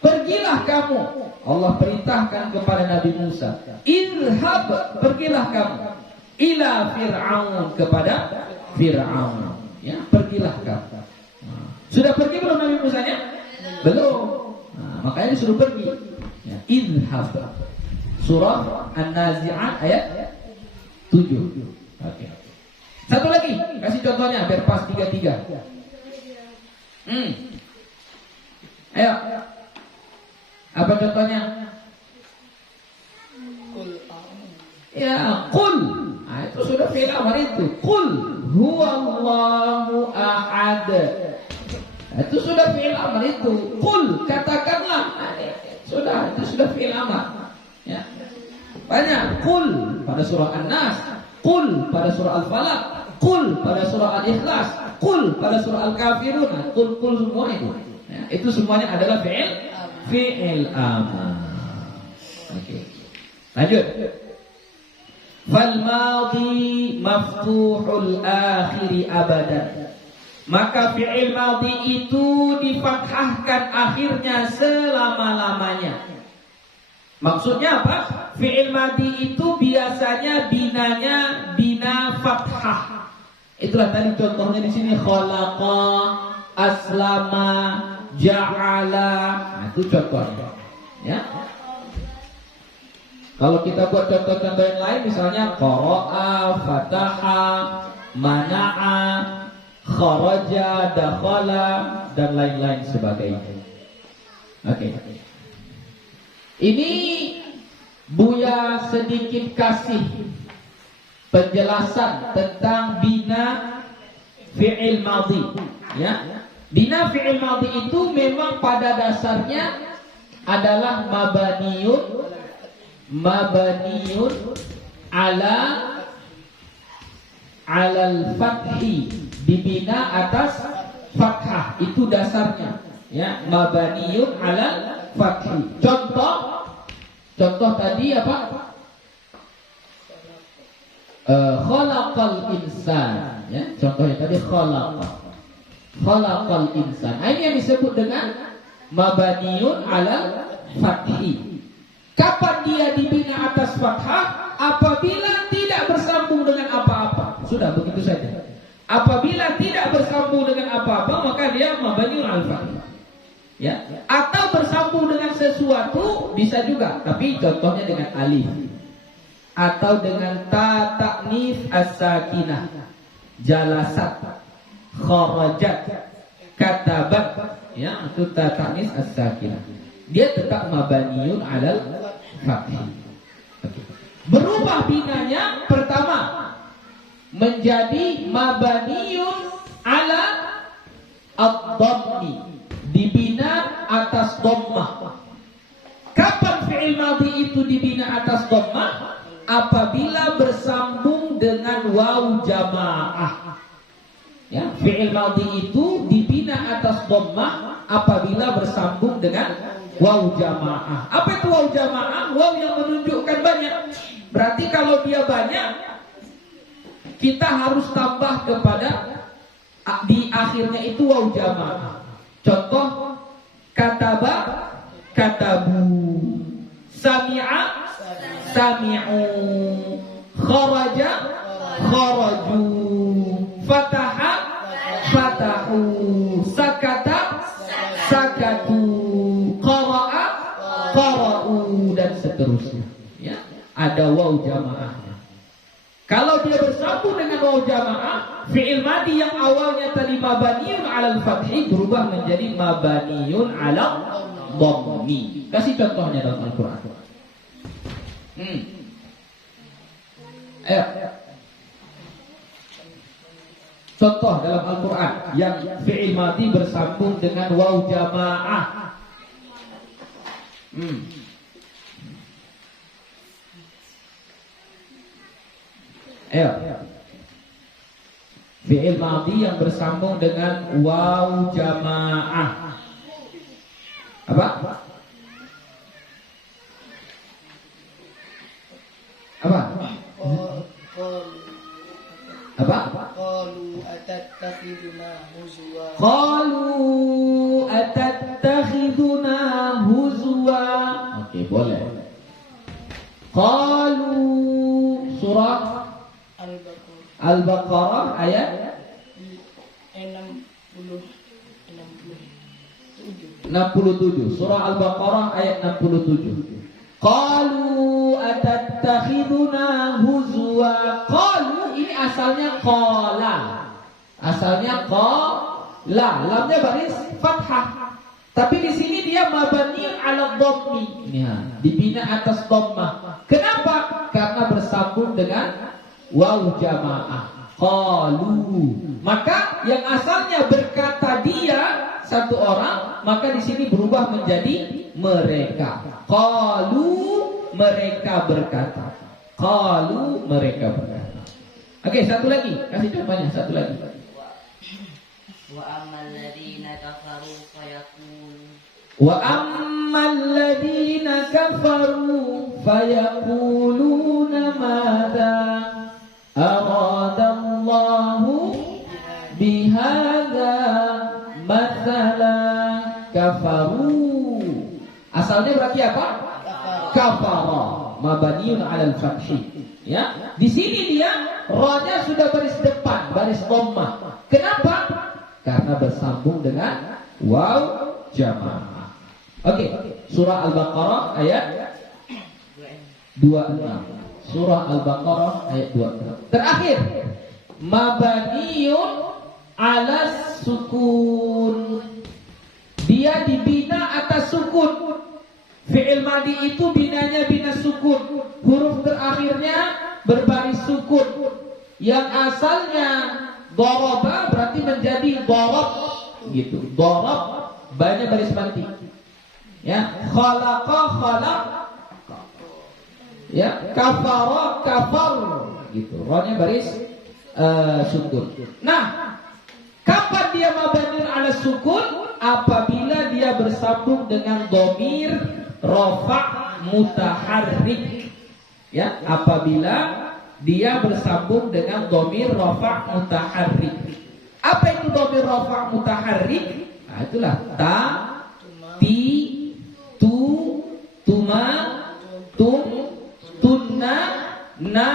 Pergilah kamu. Allah perintahkan kepada Nabi Musa, idhhab, pergilah kamu ila fir'aun, kepada Fir'aun. Ya, pergilah kamu. Sudah pergi belum Nabi Musa-nya? Belum. Makanya disuruh pergi. Ya, idhhab. Surah An-Nazi'at ayat 7. Oke. Satu lagi, kasih contohnya biar pas 3-3. Ayo. Apa contohnya? Ya, qul. Nah, itu sudah fi'il amr itu. Qul huwallahu ahad. Itu sudah fi'il amr itu. Qul, katakanlah. Sudah, itu sudah fi'il amr. Ya. Banyak. Qul pada surah An-Nas, qul pada surah Al-Falaq, qul pada surah Al-Ikhlas, qul pada surah Al-Kafirun. Qul semua itu. Ya, itu semuanya adalah fi'il amr. Oke. Lanjut. Fal madhi maftuhul akhiri abadan. Maka fi'il madhi itu difathahkan akhirnya selama-lamanya. Maksudnya apa? Fi'il madhi itu biasanya binanya bina fathah. Itulah tadi contohnya di sini, khalaqa, aslama, ja'ala. Nah, itu contohnya. Ya. Kalau kita buat contoh-contoh yang lain, misalnya qara'a, fataha, mana'a, kharaja, dakhala, dan lain-lain sebagainya. Oke. Ini Buya sedikit kasih penjelasan tentang bina fi'il madhi. Ya. Bina fi'il madhi itu memang pada dasarnya adalah mabaniyun alal fathi, dibina atas fathah, itu dasarnya. Ya, mabaniyun alal fathi. Contoh tadi apa? Khalaqal insan. Ya, contohnya tadi khalaqal insan. Ini yang disebut dengan mabaniyun alal fathi. Kapan dia dibina atas fathah? Apabila tidak bersambung dengan apa-apa. Sudah, begitu saja. Apabila tidak bersambung dengan apa-apa, maka dia mabniun al fathah. Ya, atau bersambung dengan sesuatu bisa juga, tapi contohnya dengan alif atau dengan ta ta'nits as-sakinah. Jalasat, kharajat, katabat, ya, itu ta ta'nits as-sakinah. Dia tetap mabaniun alal fathah. Berubah binanya, pertama menjadi mabaniun ala ad-dhammi, dibina atas dhammah. Kapan fi'il madhi itu dibina atas dhammah? Apabila bersambung dengan waw jamaah. Ya, fi'il madhi itu dibina atas dhammah apabila bersambung dengan waw jamaah. Apa itu waw jamaah? Waw yang menunjukkan banyak. Berarti kalau dia banyak, kita harus tambah kepada di akhirnya itu waw jamaah. Contoh, kataba, katabu, sami'a, sami'u, kharaja, kharaju, fataha, fatahu, sakata, sakatu, qara'a, qara'u, dan seterusnya. Ya, ada waw jamaahnya. Kalau dia bersambung dengan waw jamaah, fi'il madhi yang awalnya tadi mabaniun 'alal fathi berubah menjadi mabaniun 'alal dhammi. Kasih contohnya dalam Al-Qur'an. Ayo. Contoh dalam Al-Qur'an yang fi'il madhi bersambung dengan waw jamaah. Ayo. Fi'il madhi yang bersambung dengan waw jamaah. Apa? Apa? Apa? Qalu atattakhiduna huzwa. Qalu atattakhiduna huzwa. Oke, boleh. Qalu surah Al-Baqarah ayat 67. Surah Al-Baqarah ayat 67. Qalu atattakhiduna huzwa. Qalu ini asalnya qala. Asalnya qala. Lamnya baris fathah. Tapi di sini dia mabani ala dhammi. Ya, dibina atas dhammah. Kenapa? Karena bersambung dengan waw jamaah. Qalu. Maka yang asalnya berkata dia satu orang, maka di sini berubah menjadi mereka. Qalu, mereka berkata. Qalu, mereka berkata. Oke, satu lagi. Kasih contohnya satu lagi. Wa ammal ladzina kafaru fayaqulu. Wa ammal ladzina kafaru fayaquluna madza aradallahu bihadza mathala kafaru. Asalnya berarti apa? Kafara, mabaniun 'alal fathi. Ya, di sini dia ra-nya sudah baris depan, baris dhammah. Kenapa? Karena bersambung dengan waw jamaah. Oke, surah Al-Baqarah ayat 26. Surah Al-Baqarah ayat 26. Terakhir, mabaniun 'alas sukun. Dia dibina atas sukun. Fi'il madhi itu binanya bina sukun. Huruf terakhirnya berbaris sukun. Yang asalnya daraba berarti menjadi darab gitu. Darab banyak baris mati. Ya, khalaqa khalaq. Ya, kafara kafar gitu. Ra-nya baris sukun. Nah, kapan dia mabniun ala sukun? Apabila dia bersambung dengan dhamir rafa' mutaharrik. Ya, apabila dia bersambung dengan dhamir rafa' mutaharrik. Apa itu dhamir rafa' mutaharrik? Nah, itulah ta, ti, tu, tuma, tum, tunna, na.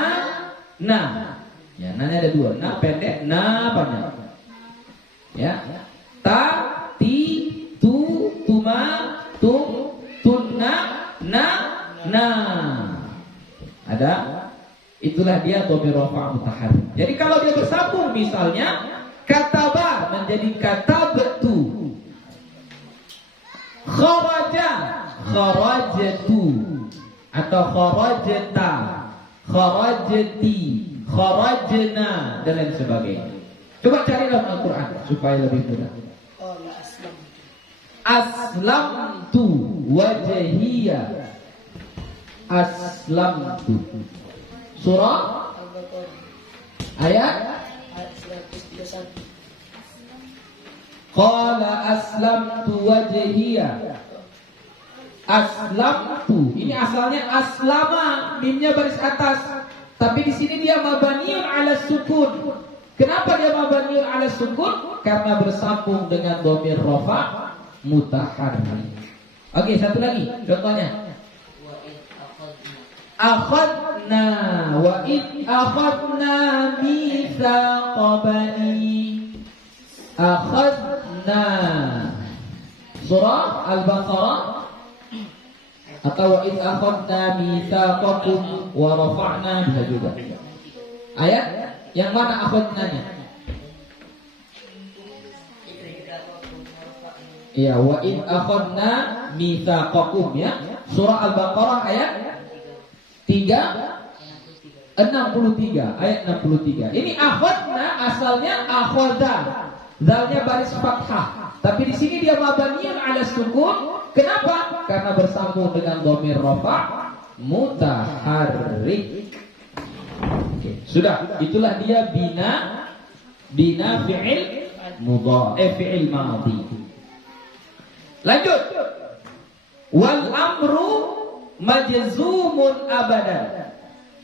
Ya, nanya ada dua, na pendek, na panjang. Ya, ta, ti, tu, tuma, tum, tunna, na. Ada? Itulah dia dhamir rafa' mutaharrik. Jadi kalau dia bersambung misalnya kataba menjadi katabtu. Kharaja, kharajtu. Atau kharajta, kharajti, kharajna dan lain sebagainya. Coba cari dalam Al-Quran supaya lebih mudah. Aslamtu wajhiya. Aslamtu. Surah ayat Qala aslamtu wajhiya. Aslamtu. Ini asalnya aslama, mimnya baris atas. Tapi di sini dia mabaniun 'ala sukun. Kenapa dia mabaniun 'ala sukun? Karena bersambung dengan dhamir rafa' mutaharrik. Oke, satu lagi contohnya. Akhadna wa id akhadna mitsaqa bani. Akhadna. Surah Al-Baqarah atau wa id akhadna mitsaqakum wa rafa'na, bisa juga. Ayat yang mana akhadnanya? Iya, wa id akhadna mitsaqakum ya. Surah Al-Baqarah ayat 63 ayat 63. Ini akhadna asalnya akhadha. Zalnya baris fathah. Tapi di sini dia mabniun 'ala sukun. Kenapa? Karena bersambung dengan dhamir rafa' mutaharrik. Oke, sudah. Itulah dia bina fi'il fi'il madhi. Lanjut. Wal amru majzumun abadan.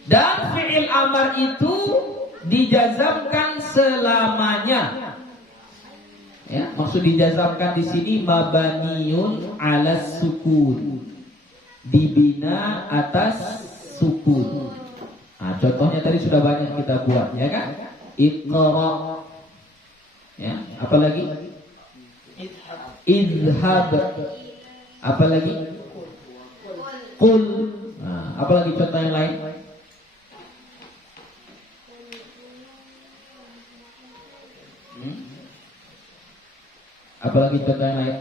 Dan fi'il amar itu dijazamkan selamanya. Ya, maksud dijazamkan di sini mabaniun ala sukun. Dibina atas sukun. Nah, contohnya tadi sudah banyak kita buat, ya kan? Iqra. Ya, apalagi? Idhab. Apalagi? Qul. Nah, apalagi contoh yang lain? Apalagi contoh yang lain?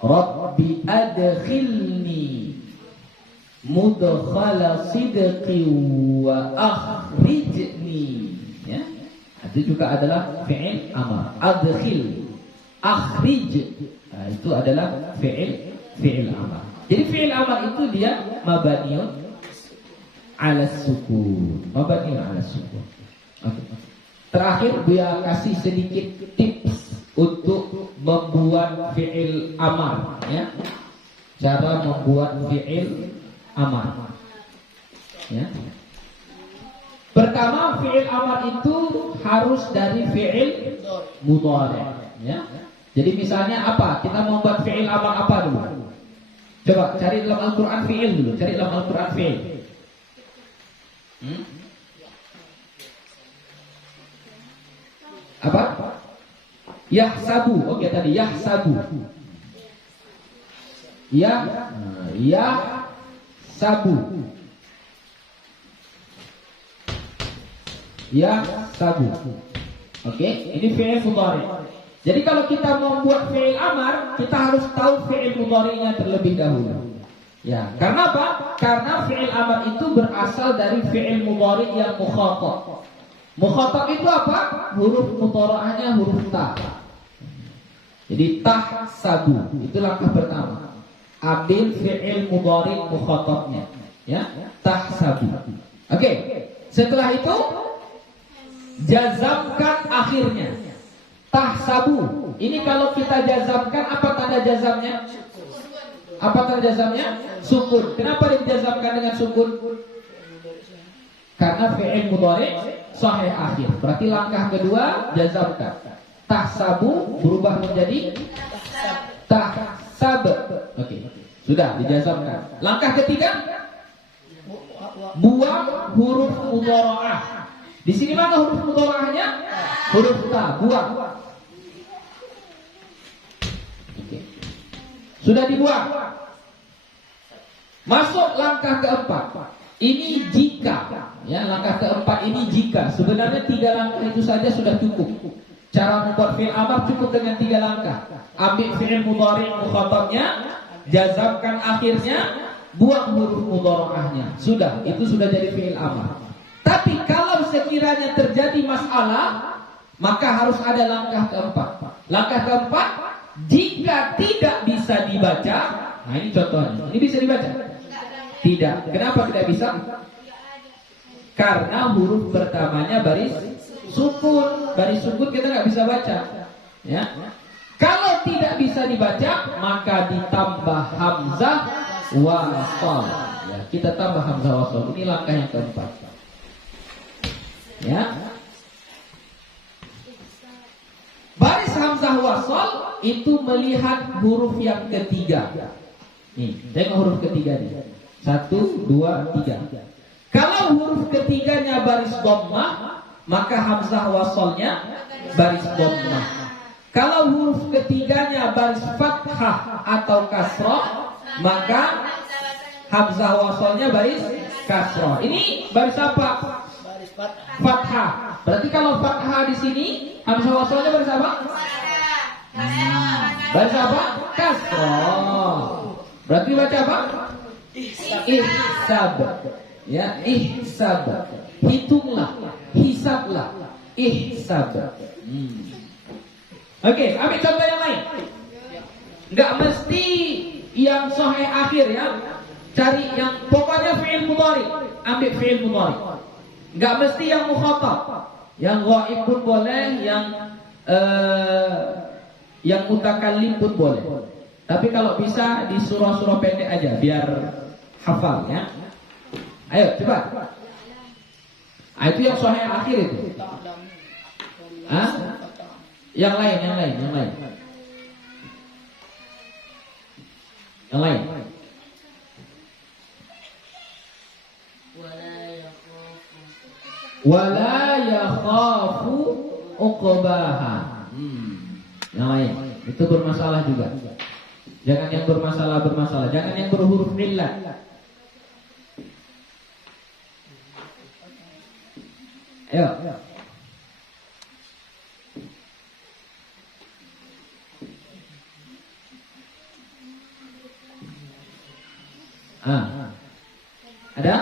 Rabbi adkhilni mudkhala sidqi wa akhrijni. Ya, itu juga adalah fi'il amar. Adkhil, akhrij. Nah, itu adalah fi'il amar. Jadi fi'il amar itu dia mabaniun ala sukun. Mabaniun ala sukun. Oke. Terakhir dia kasih sedikit tips untuk membuat fi'il amar, ya. Cara membuat fi'il amar. Ya. Pertama, fi'il amar itu harus dari fi'il mudhari', ya. Jadi misalnya apa? Kita membuat fi'il amar apa dulu? Coba cari dalam Al-Qur'an fi'il dulu, cari dalam Al-Qur'an fi'il. Apa? Yahsabu. Oke, tadi yahsabu. Yahsabu. Yahsabu. Oke, ini fi'il mudhari'. Jadi kalau kita membuat fi'il amar, kita harus tahu fi'il mudhari'nya terlebih dahulu. Ya, karena apa? Karena fi'il amar itu berasal dari fi'il mudhari' yang mukhatab. Mukhatab itu apa? Huruf mudhari'ahnya huruf ta. Jadi tahsabu itu langkah pertama. Ambil fi'il mudhari' mukhatabnya, ya. Tahsabu. Oke. Setelah itu jazamkan akhirnya. Tahsabu. Ini kalau kita jazamkan, apa tanda jazamnya? Apa tanda jazamnya? Sukun. Kenapa dijazamkan dengan sukun? Karena fi'il mudhari' sahih akhir. Berarti langkah kedua jazamkan. Tahsabu berubah menjadi tahsab. Oke. Sudah dijazamkan. Langkah ketiga buang huruf mudhara'ah. Di sini mana huruf mudhara'ahnya? Huruf ta, buang. Oke. Sudah dibuang. Masuk langkah keempat. Ini jika, ya, langkah keempat ini jika. Sebenarnya 3 langkah itu saja sudah cukup. Cara membuat fi'il amar cukup dengan 3 langkah. Ambil fi'il mudhari' mukhatabnya, jazamkan akhirnya, buang huruf mudhara'ahnya. Sudah, itu sudah jadi fi'il amar. Tapi kalau sekiranya terjadi masalah, maka harus ada langkah keempat. Langkah keempat, jika tidak bisa dibaca. Nah, ini contohnya. Ini bisa dibaca? Tidak. Kenapa tidak bisa? Karena huruf pertamanya baris sukun. Baris sukun kita nggak bisa baca. Ya. Kalau tidak bisa dibaca, maka ditambah hamzah wasal. Ya, kita tambah hamzah wasal. Ini langkah yang keempat. Ya. Baris hamzah wasal itu melihat huruf yang ketiga. Nih, tengok huruf ketiga nih. 1, 2, 3. Kalau huruf ketiganya baris dhammah, maka hamzah wasalnya baris dhammah. Kalau huruf ketiganya baris fathah atau kasrah, maka hamzah wasalnya baris kasrah. Ini baris apa? Baris fathah. Fathah. Berarti kalau fathah di sini, hamzah wasalnya baris apa? Baris apa? Kasrah. Berarti baca apa? Ihsab. Ya, ihsab. Hitunglah, hisablah. Ihsab. Oke, ambil contoh yang lain. Enggak mesti yang sahih akhir, ya. Cari yang pokoknya fi'il mudhari. Ambil fi'il mudhari. Enggak mesti yang mukhatab. Yang ghaib pun boleh, yang mutakallim pun boleh. Tapi kalau bisa di surah-surah pendek aja biar hafal ya. Ayo coba. Itu yang sahih akhir itu. Yang lain. Yang lain. Wala yakhafu uqbaha. Yang lain. Itu bermasalah juga. Jangan yang bermasalah. Jangan yang berhuruf illah. Ayo. Ada?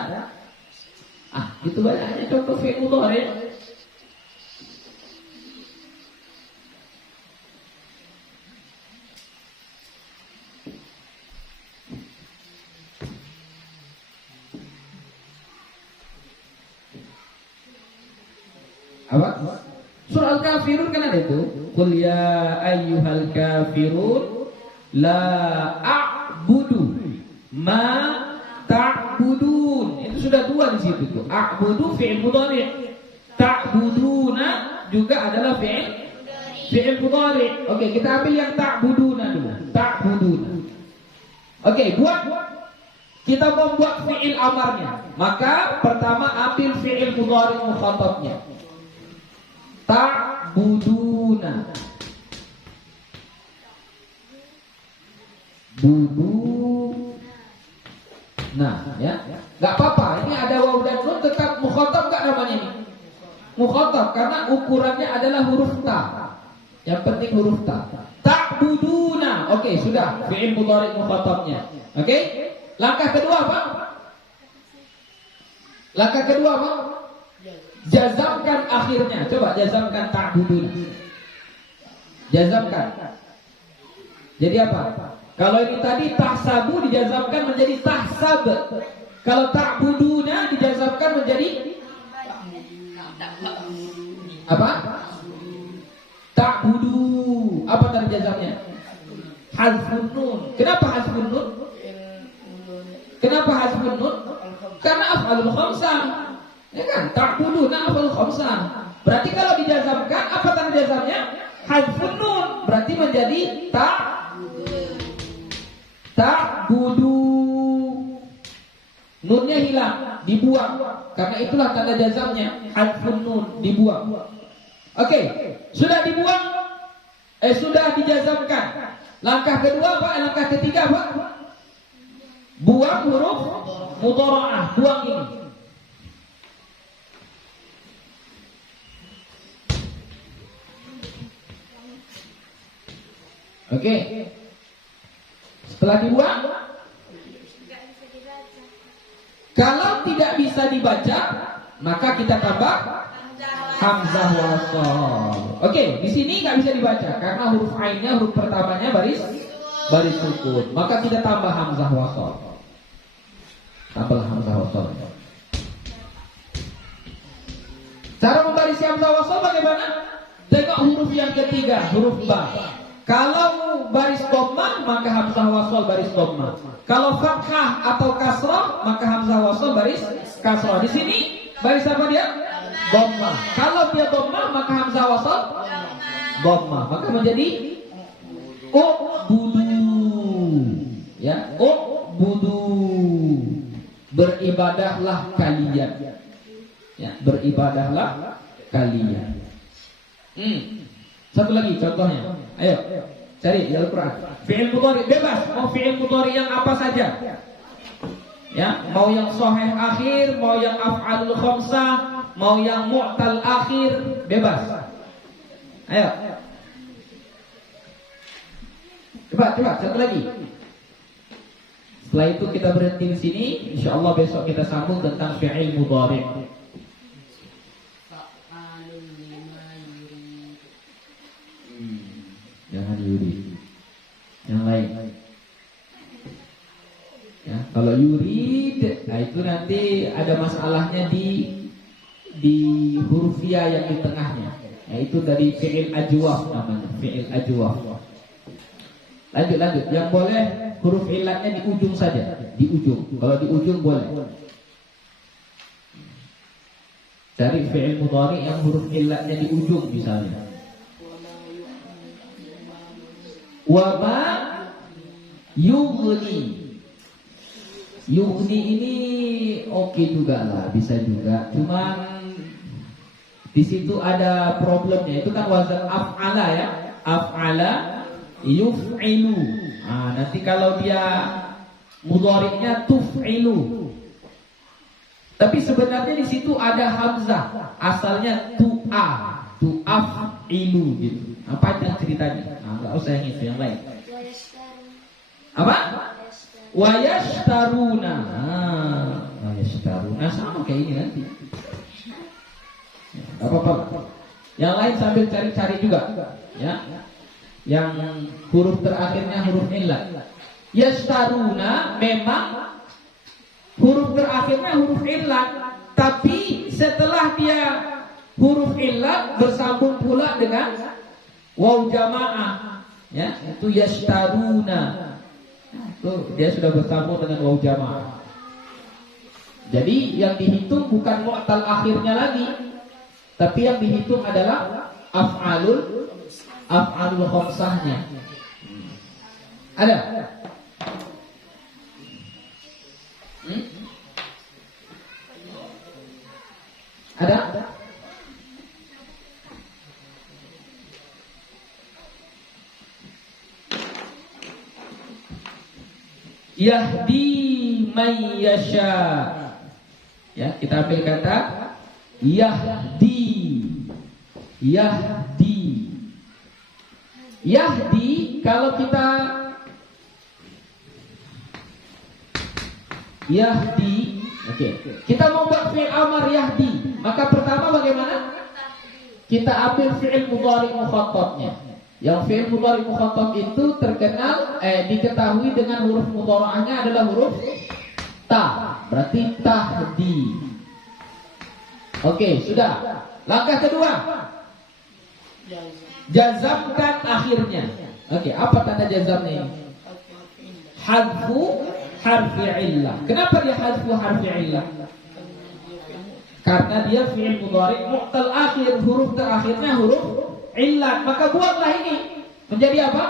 Itu banyaknya contoh fi'il mudhari. Apa? Surah Al-Kafirun kan ada itu. Qul ya ayyuhal kafirun la a'budu ma ta'budun. Itu sudah dua di situ tuh. A'budu fi'il mudhari. Ta'buduna juga adalah fi'il mudhari. Oke, kita ambil yang ta'buduna dulu. Ta'buduna. Oke, kita membuat fi'il amarnya. Maka pertama ambil fi'il mudhari mukhatabnya. Ta'buduna. Nah, ya. Enggak apa-apa. Ini ada waw dan nun tetap mukhatab enggak namanya ini? Mukhatab karena ukurannya adalah huruf ta. Yang penting huruf ta. Ta'buduna. Oke, sudah. Fi'il mudhari mukhatabnya. Oke? Langkah kedua apa? Jazamkan akhirnya. Coba jazamkan ta'buduna. Jazamkan. Jadi apa? Kalau ini tadi tahsabu dijazamkan menjadi tahsab. Kalau ta'buduna dijazamkan menjadi apa? Ta'budu. Apa tadi jazamnya? Hazfun nun. Kenapa hazfun nun? Karena af'alul khamsah. Ya kan? Ta'buduna af'alul khamsah. Berarti kalau dijazamkan apa tanda jazamnya? Hazfun nun. Berarti menjadi ta'budu. Nunnya hilang, dibuang. Karena itulah tanda jazamnya. Hazfun nun, dibuang. Oke, sudah dibuang. Sudah dijazamkan. Langkah kedua apa? Langkah ketiga apa? Buang huruf mudhara'ah. Buang ini. Oke. Setelah dibuang, kalau tidak bisa dibaca, maka kita tambah hamzah wasal. Oke, di sini nggak bisa dibaca karena huruf ainnya, huruf pertamanya baris sukun. Maka kita tambah hamzah wasal. Tambah hamzah wasal. Cara membaris hamzah wasal bagaimana? Tengok huruf yang ketiga, huruf ba. Kalau baris dhammah maka hamzah wasal baris dhammah. Kalau fathah atau kasrah maka hamzah wasal baris kasrah. Di sini baris apa dia? Dhammah. Kalau dia dhammah maka hamzah wasal dhammah. Maka menjadi u'budu. Ya, u'budu. Beribadahlah kalian. Ya, beribadahlah kalian. Satu lagi contohnya. Ayo, cari di Al-Quran. Fi'il mudhari bebas. Mau fi'il mudhari yang apa saja. Ya, mau yang sahih akhir, mau yang af'alul khamsah, mau yang mu'tal akhir, bebas. Ayo. Coba satu lagi. Setelah itu kita berhenti di sini. Insyaallah besok kita sambung tentang fi'il mudhari. Jangan yuri. Yang lain. Ya, kalau yuri itu nanti ada masalahnya di huruf ya yang di tengahnya. Yaitu dari fi'il ajwaf namanya, fi'il ajwaf. Lanjut. Yang boleh huruf illatnya di ujung saja, di ujung. Kalau di ujung boleh. Cari fi'il mudhari yang huruf illatnya di ujung misalnya. Wa ma yughni. Yughni ini oke juga lah, bisa juga. Cuman di situ ada problemnya. Itu kan wazan af'ala ya. Af'ala yuf'ilu. Nah, nanti kalau dia mudhari'nya tuf'ilu. Tapi sebenarnya di situ ada hamzah. Asalnya tu'af'ilu gitu. Apa itu ceritanya? Enggak usah yang itu, yang lain. Apa? Wa yashtaruna. Wa yashtaruna sama kayak ini nanti. Enggak apa-apa. Yang lain sambil cari-cari juga, ya. Yang huruf terakhirnya huruf illat. Yashtaruna memang huruf terakhirnya huruf illat, tapi setelah dia huruf illat bersambung pula dengan waw jamaah, ya, itu yashtaruna. Tuh, dia sudah bersambung dengan waw jamaah. Jadi yang dihitung bukan mu'tal akhirnya lagi, tapi yang dihitung adalah af'alul khamsahnya. Ada? Ada? Yahdi man yasha. Ya, kita ambil kata Yahdi. Kalau kita Yahdi, oke. Kita mau buat fi'il amar Yahdi. Maka pertama bagaimana? Kita ambil fi'il mudhari mukhatabnya. Yang fi'il mudhari mukhatab itu terkenal diketahui dengan huruf mudhara'ahnya adalah huruf ta. Berarti tahdi. Oke, sudah. Langkah kedua. Jazamkan akhirnya. Oke, apa tanda jazamnya ini? Hadfu harfi illah. Kenapa dia hadfu harfi illah? Karena dia fi'il mudhari mu'tal akhir, huruf terakhirnya huruf illah. Maka buatlah ini menjadi apa?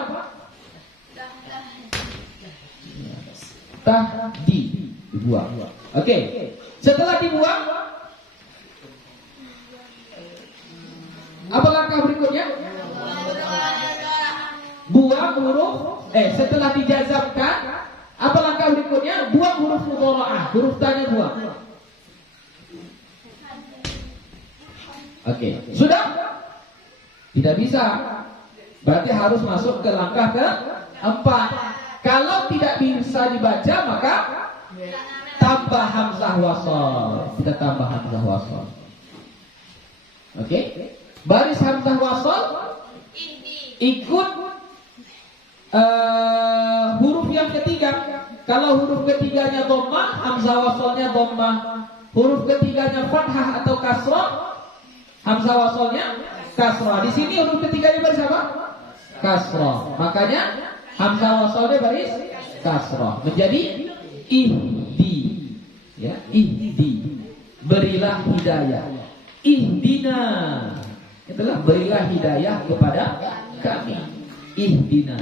Tahdi. Dibuang. Oke. Setelah dibuang, apa langkah berikutnya? Buang huruf. Setelah dijazamkan, apa langkah berikutnya? Buang huruf mudhara'ah. Huruf tanya buang. Oke. Sudah? Tidak bisa. Berarti harus masuk ke langkah keempat. Kalau tidak bisa dibaca, maka tambah hamzah wasal. Kita tambah hamzah wasal. Oke? Baris hamzah wasal ikut huruf yang ketiga. Kalau huruf ketiganya dhammah, hamzah wasalnya dhammah. Huruf ketiganya fathah atau kasrah, hamzah wasalnya kasrah. Di sini huruf ketiganya baris apa? Kasrah. Makanya hamzah wasalnya baris kasrah. Menjadi ihdi. Ya, ihdi. Berilah hidayah. Ihdina. Itulah berilah hidayah kepada kami. Ihdina.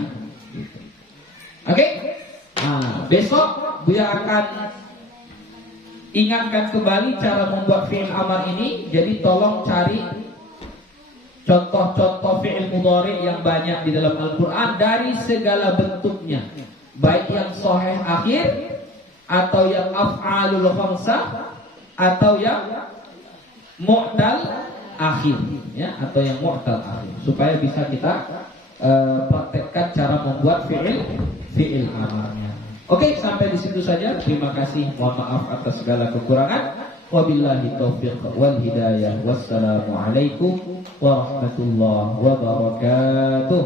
Oke? Nah, besok dia akan ingatkan kembali cara membuat fi'il amar ini. Jadi tolong cari contoh-contoh fi'il mudhari yang banyak di dalam Al-Quran dari segala bentuknya, baik yang sahih akhir atau yang af'alul khamsah atau yang mu'tal akhir, ya, atau yang mu'tal akhir, supaya bisa kita praktekkan cara membuat fi'il amarnya. Oke, sampai di situ saja. Terima kasih. Mohon maaf atas segala kekurangan. Wabillahi taufiq wal hidayah. Wassalamualaikum warahmatullahi wabarakatuh.